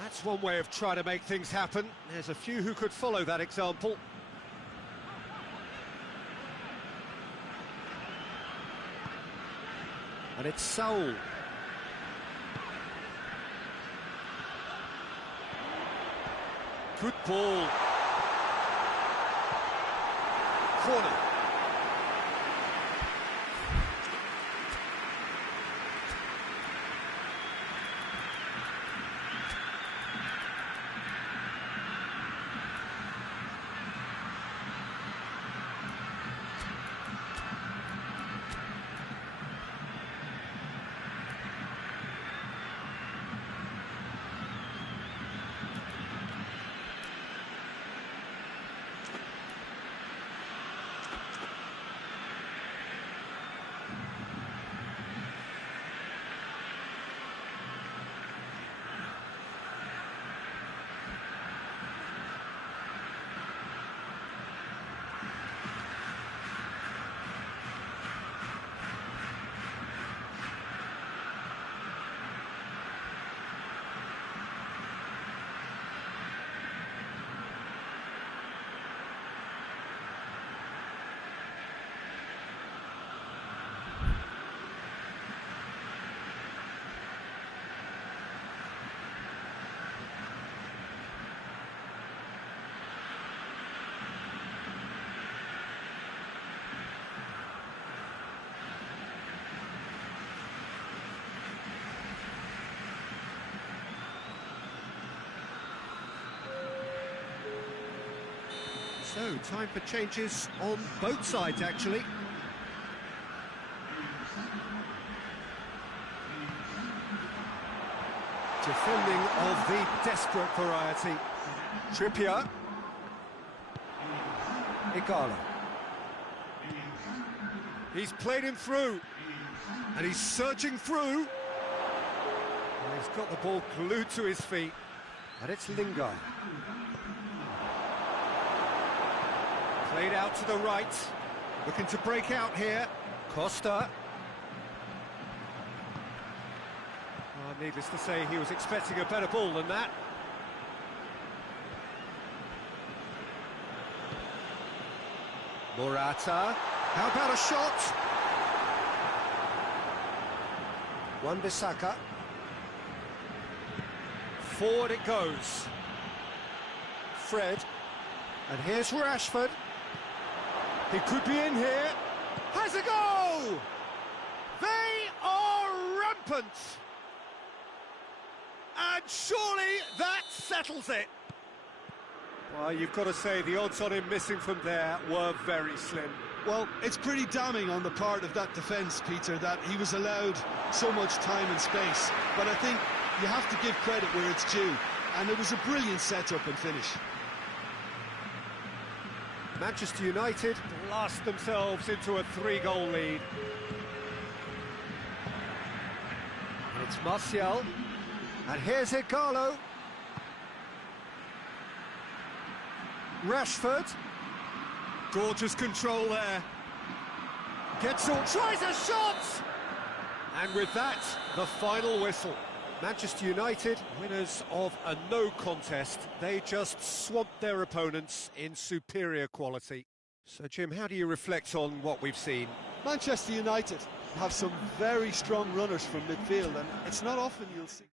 That's one way of trying to make things happen. There's a few who could follow that example. And it's Saul. Good ball. Corner. So, time for changes on both sides, actually. Defending of the desperate variety. Trippier. Igalo. He's played him through. And he's searching through. And he's got the ball glued to his feet. And it's Lingard. Played out to the right, looking to break out here. Costa. Oh, needless to say, he was expecting a better ball than that. Morata. How about a shot? Wan-Bissaka. Forward it goes. Fred. And here's Rashford. He could be in here. Has a go! They are rampant! And surely that settles it. Well, you've got to say the odds on him missing from there were very slim. Well, it's pretty damning on the part of that defence, Peter, that he was allowed so much time and space. But I think you have to give credit where it's due. And it was a brilliant set-up and finish. Manchester United blast themselves into a 3-goal lead. It's Martial. And here's Igalo. Rashford. Gorgeous control there. Gets all, tries a shot! And with that, the final whistle. Manchester United, winners of a no contest. They just swamped their opponents in superior quality. So, Jim, how do you reflect on what we've seen? Manchester United have some very strong runners from midfield, and it's not often you'll see.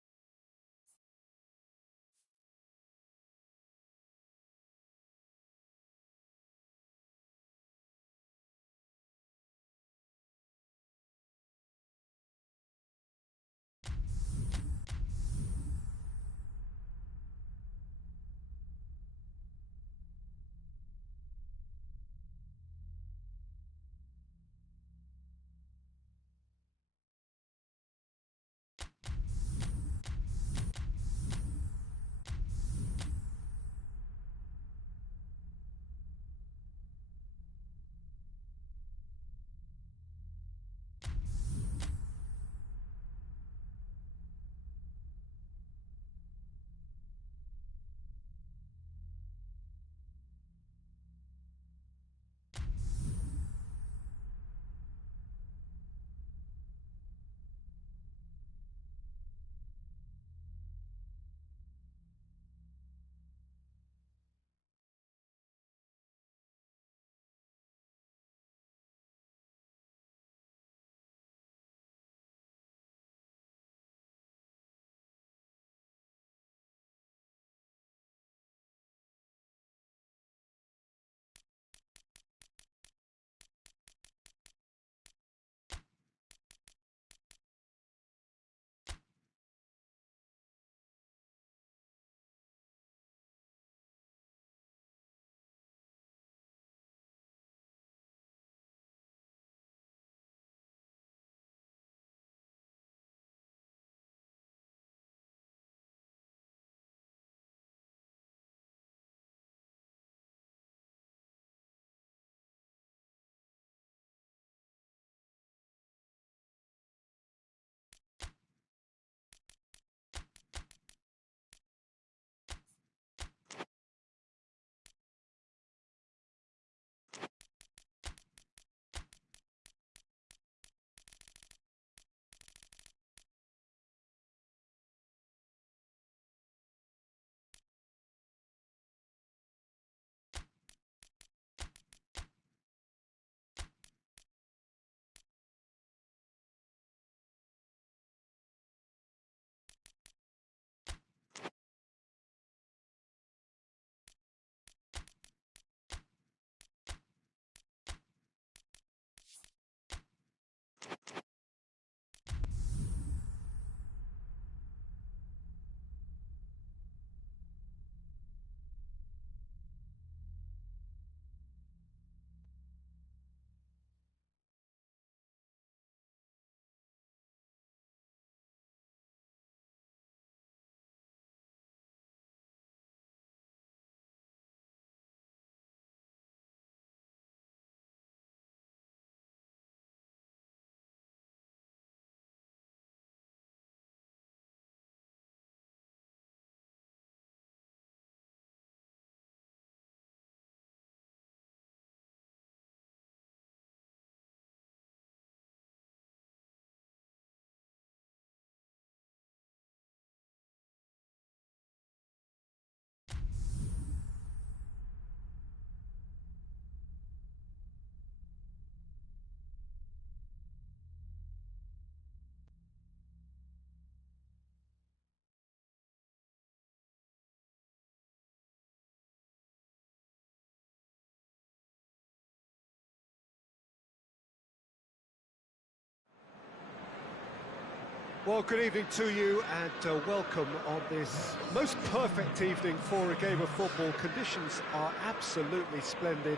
Well, good evening to you and welcome on this most perfect evening for a game of football. Conditions are absolutely splendid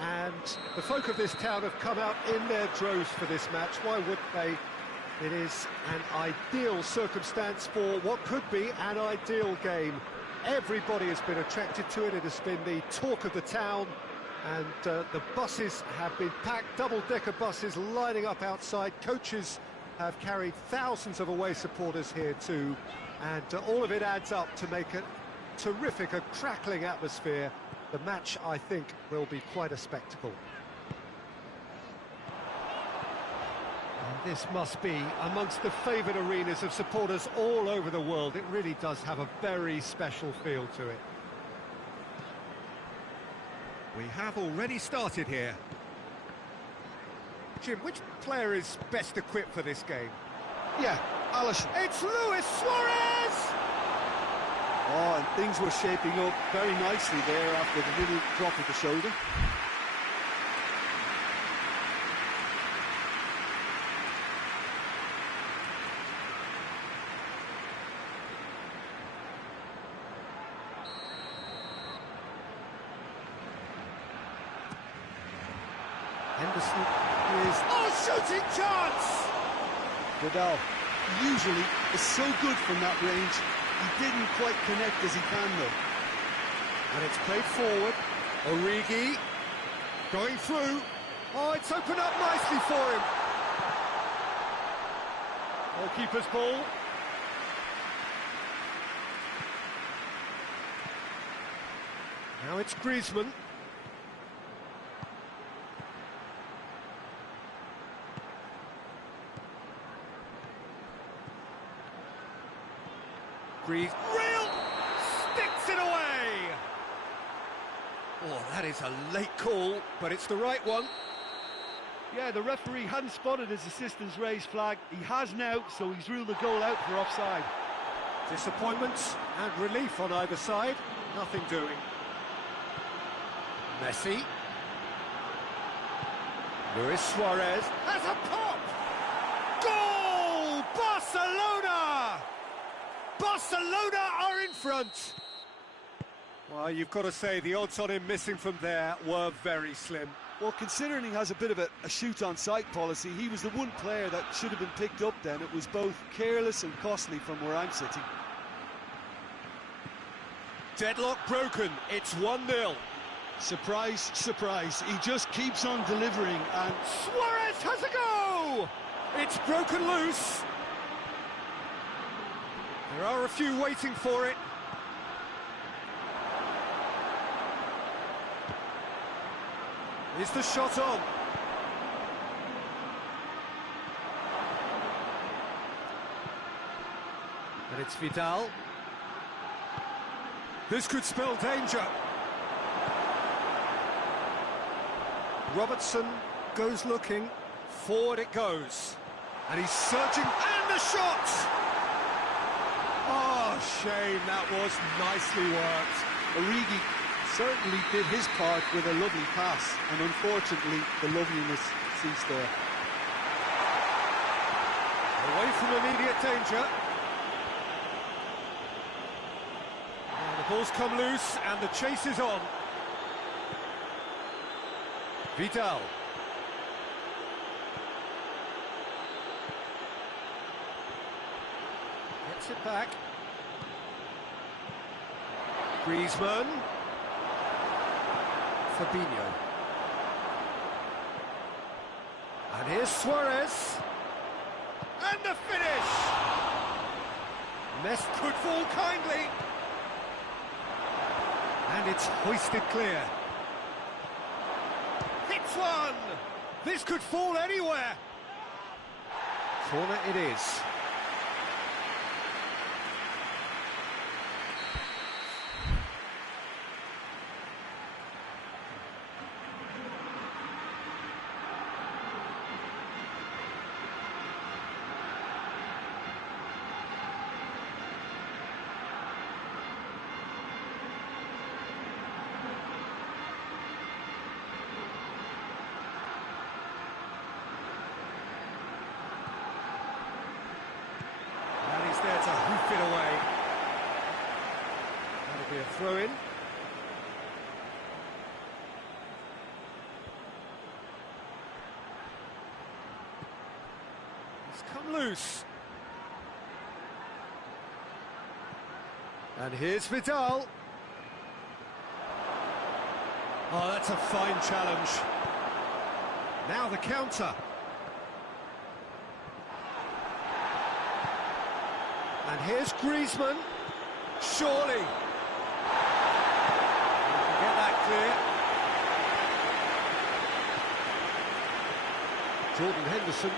and the folk of this town have come out in their droves for this match. Why wouldn't they? It is an ideal circumstance for what could be an ideal game. Everybody has been attracted to it. It has been the talk of the town and the buses have been packed, double-decker buses lining up outside, coaches have carried thousands of away supporters here too, and all of it adds up to make a terrific, a crackling atmosphere. The match, I think, will be quite a spectacle. And this must be amongst the favoured arenas of supporters all over the world. It really does have a very special feel to it. We have already started here. Jim, which player is best equipped for this game? Yeah, Alisson. It's Luis Suarez! Oh, and things were shaping up very nicely there after the little drop of the shoulder. Henderson is... Oh, shooting chance! Vidal usually is so good from that range. He didn't quite connect as he can, though. And it's played forward. Origi going through. Oh, it's opened up nicely for him. Goalkeeper's ball. Now it's Griezmann. Real sticks it away. Oh, that is a late call, but it's the right one. Yeah, the referee hadn't spotted his assistant's raised flag. He has now, so he's ruled the goal out for offside. Disappointment and relief on either side. Nothing doing. Messi. Luis Suarez has a pop. Goal! Barcelona! Barcelona are in front. Well, you've got to say the odds on him missing from there were very slim. Well, considering he has a bit of a shoot-on-sight policy, he was the one player that should have been picked up then. It was both careless and costly from where I'm sitting. Deadlock broken. It's 1-0. Surprise, surprise. He just keeps on delivering and... Suarez has a go! It's broken loose. There are a few waiting for it. Is the shot on? And it's Vidal. This could spell danger. Robertson goes looking. Forward it goes. And he's searching. And the shot! Oh, shame, that was nicely worked. Origi certainly did his part with a lovely pass, and unfortunately the loveliness ceased there. Away from immediate danger. And the ball's come loose and the chase is on. Vidal. Gets it back. Griezmann. Fabinho. And here's Suarez. And the finish! Messi could fall kindly. And it's hoisted clear. Hits one! This could fall anywhere. Corner it is. There to hoof it away. That'll be a throw-in. It's come loose. And here's Vidal. Oh, that's a fine challenge. Now the counter. And here's Griezmann. Surely. We can get that clear. Jordan Henderson.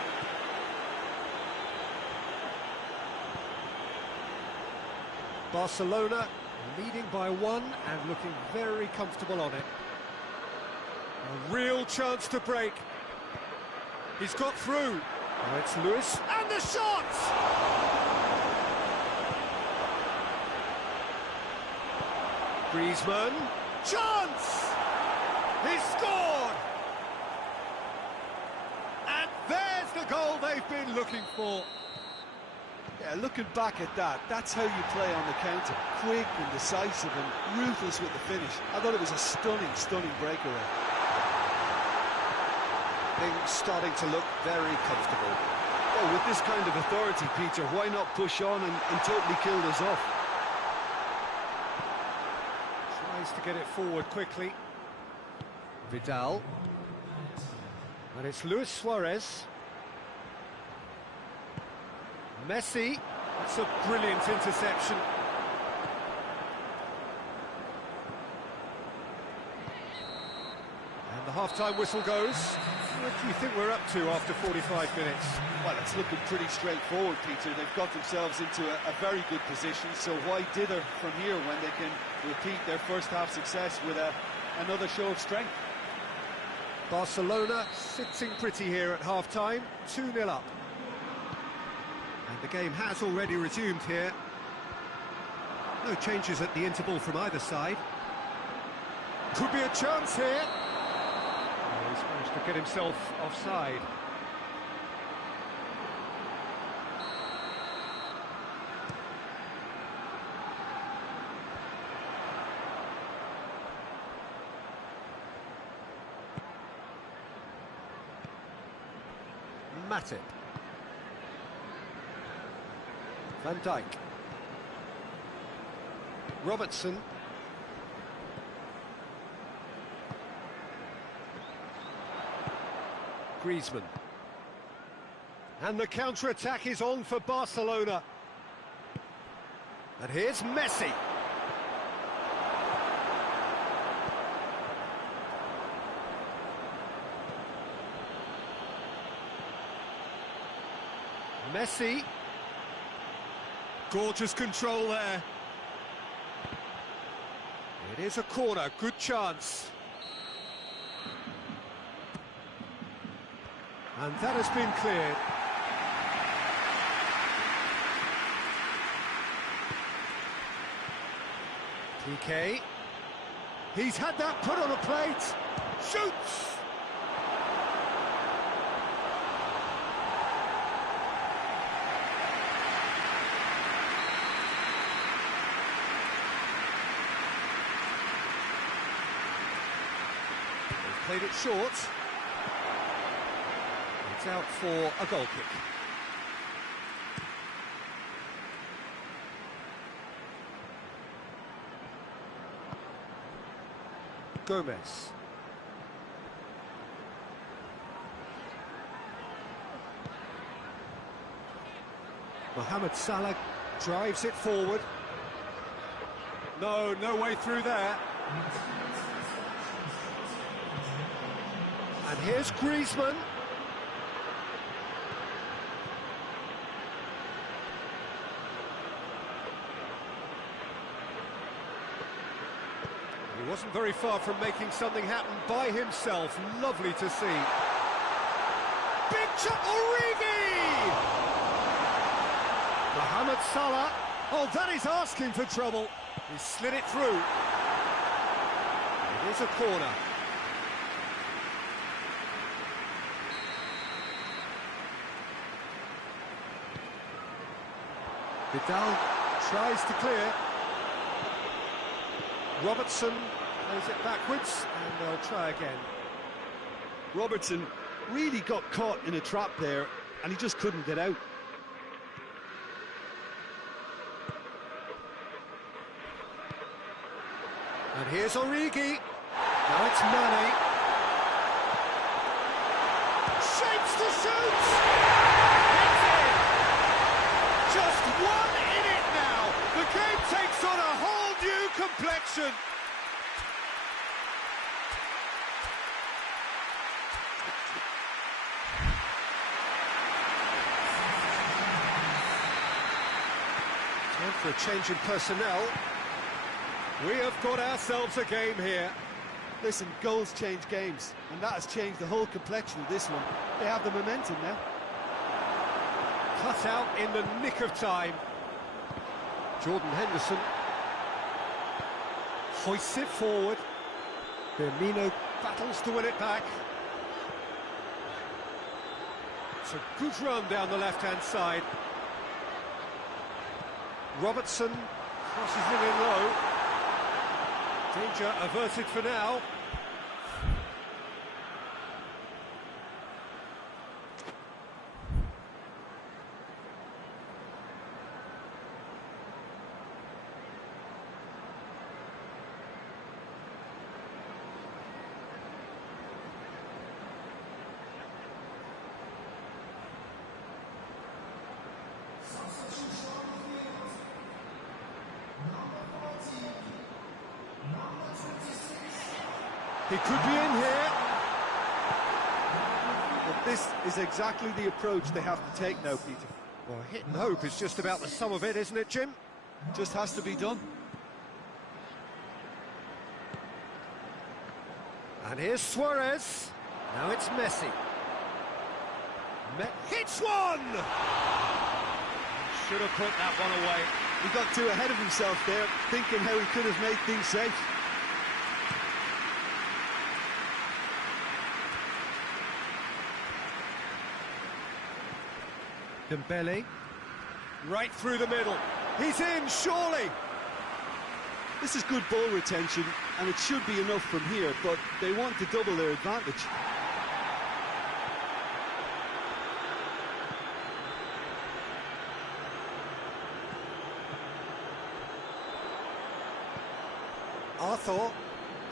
Barcelona leading by 1 and looking very comfortable on it. A real chance to break. He's got through. Now it's Lewis, and the shot! Griezmann, chance! He scored! And there's the goal they've been looking for. Yeah, looking back at that, that's how you play on the counter. Quick and decisive and ruthless with the finish. I thought it was a stunning breakaway. Things starting to look very comfortable. Well, with this kind of authority, Peter, why not push on and totally kill this off? Tries to get it forward quickly. Vidal. And it's Luis Suarez. Messi. That's a brilliant interception. And the half-time whistle goes. What do you think we're up to after 45 minutes? Well, it's looking pretty straightforward, Peter. They've got themselves into a very good position, so why dither from here when they can repeat their first half success with another show of strength? Barcelona sitting pretty here at half-time, 2-0 up. And the game has already resumed here. No changes at the interval from either side. Could be a chance here. Oh, he's managed to get himself offside. Matip. Van Dijk. Robertson. Griezmann. And the counter-attack is on for Barcelona. And here's Messi. Messi. Gorgeous control there. It is a corner, good chance. And that has been cleared. PK. He's had that put on a plate. Shoots! Played it short. It's out for a goal kick. Gomez. Mohamed Salah drives it forward. No way through there. And here's Griezmann. He wasn't very far from making something happen by himself. Lovely to see. Big chop, Origi! Mohamed Salah. Oh, that is asking for trouble. He slid it through. It is a corner. Vidal tries to clear. Robertson plays it backwards, and they'll try again. Robertson really got caught in a trap there, and he just couldn't get out. And here's Origi. Now it's Mane. Shapes to shoot! It's in! Just one inning deflection. Time for a change in personnel. We have got ourselves a game here. Listen, goals change games, and that has changed the whole complexion of this one. They have the momentum now. Cut out in the nick of time. Jordan Henderson hoists it forward. Firmino battles to win it back. It's a good run down the left-hand side. Robertson crosses it in low. Danger averted for now. He could be in here. But this is exactly the approach they have to take now, Peter. Well, hit and hope is just about the sum of it, isn't it, Jim? Just has to be done. And here's Suarez. Now it's Messi. Hits one! Should have put that one away. He got too ahead of himself there, thinking how he could have made things safe. Dembele, right through the middle. He's in, surely. This is good ball retention, and it should be enough from here, but they want to double their advantage.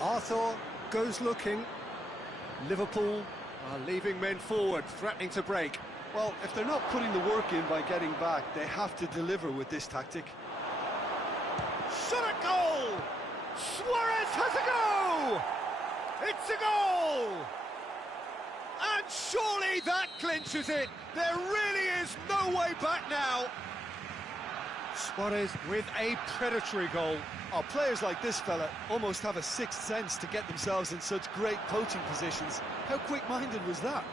Arthur goes looking. Liverpool are leaving men forward, threatening to break. Well, if they're not putting the work in by getting back, they have to deliver with this tactic. Shot at goal! Suarez has a go! It's a goal! And surely that clinches it. There really is no way back now. Suarez with a predatory goal. Oh, players like this fella almost have a sixth sense to get themselves in such great poaching positions. How quick-minded was that?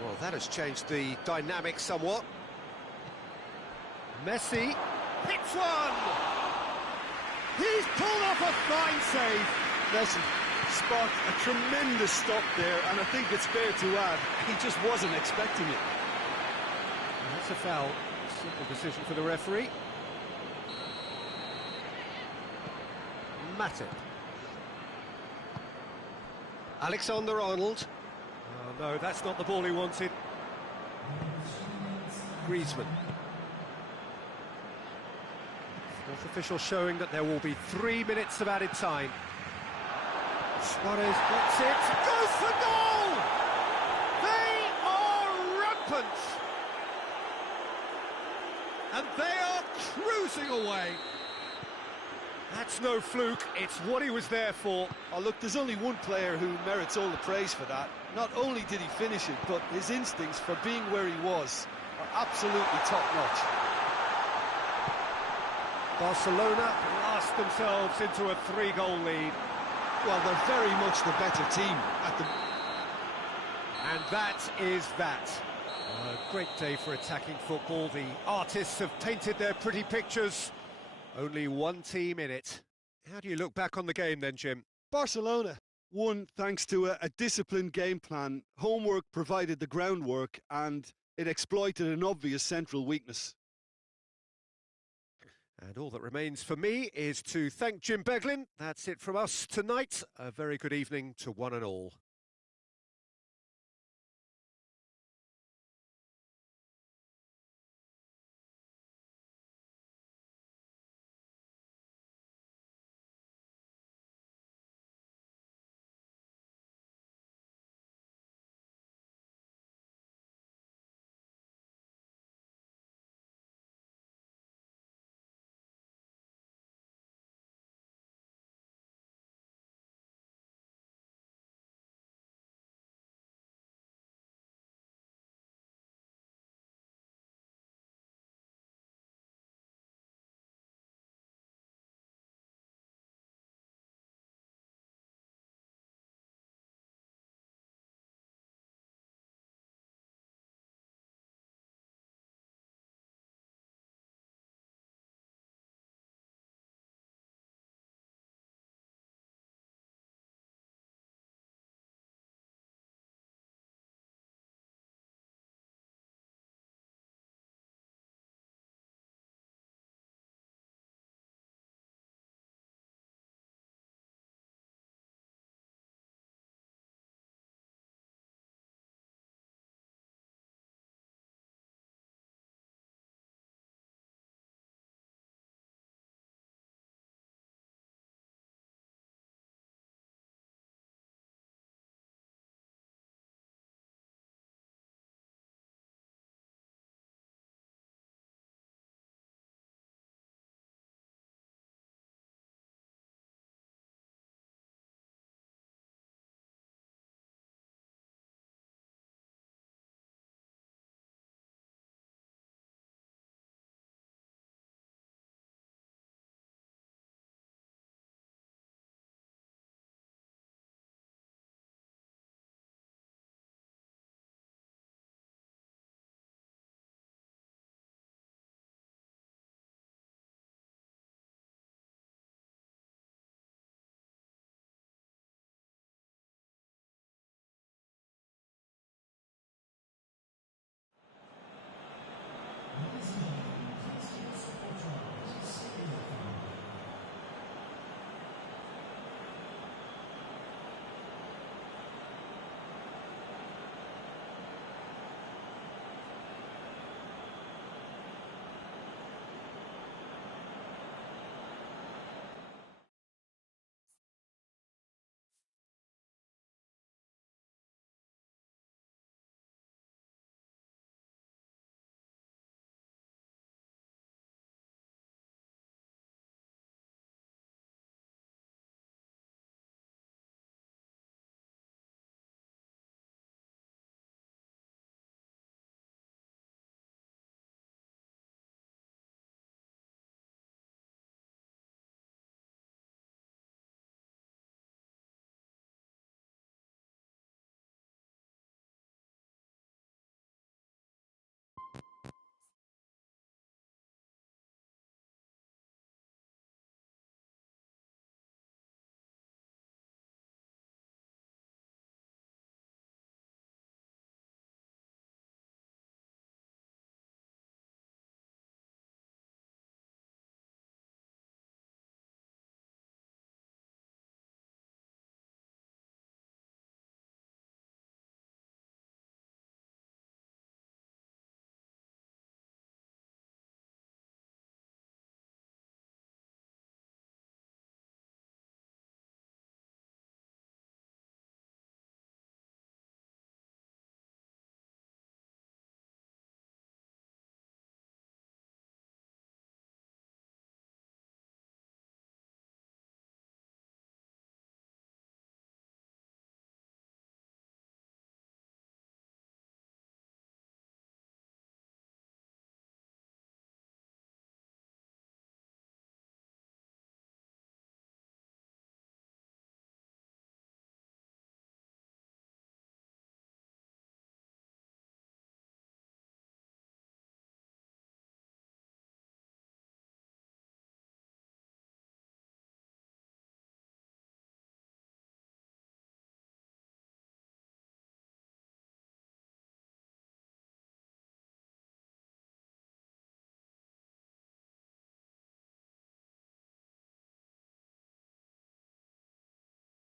Well, that has changed the dynamic somewhat. Messi hits one! He's pulled off a fine save. Messi sparked a tremendous stop there, and I think it's fair to add, he just wasn't expecting it. And that's a foul. Simple decision for the referee. Matip. Alexander-Arnold. Oh, no, that's not the ball he wanted. Griezmann. Fourth official showing that there will be 3 minutes of added time. Suarez gets it, goes for goal! They are rampant! And they are cruising away. That's no fluke, it's what he was there for. Oh, look, there's only one player who merits all the praise for that. Not only did he finish it, but his instincts for being where he was are absolutely top-notch. Barcelona blast themselves into a 3-goal lead. Well, they're very much the better team at the... And that is that. A great day for attacking football. The artists have painted their pretty pictures. Only one team in it. How do you look back on the game then, Jim? Barcelona won thanks to a disciplined game plan. Homework provided the groundwork, and it exploited an obvious central weakness. And all that remains for me is to thank Jim Beglin. That's it from us tonight. A very good evening to one and all.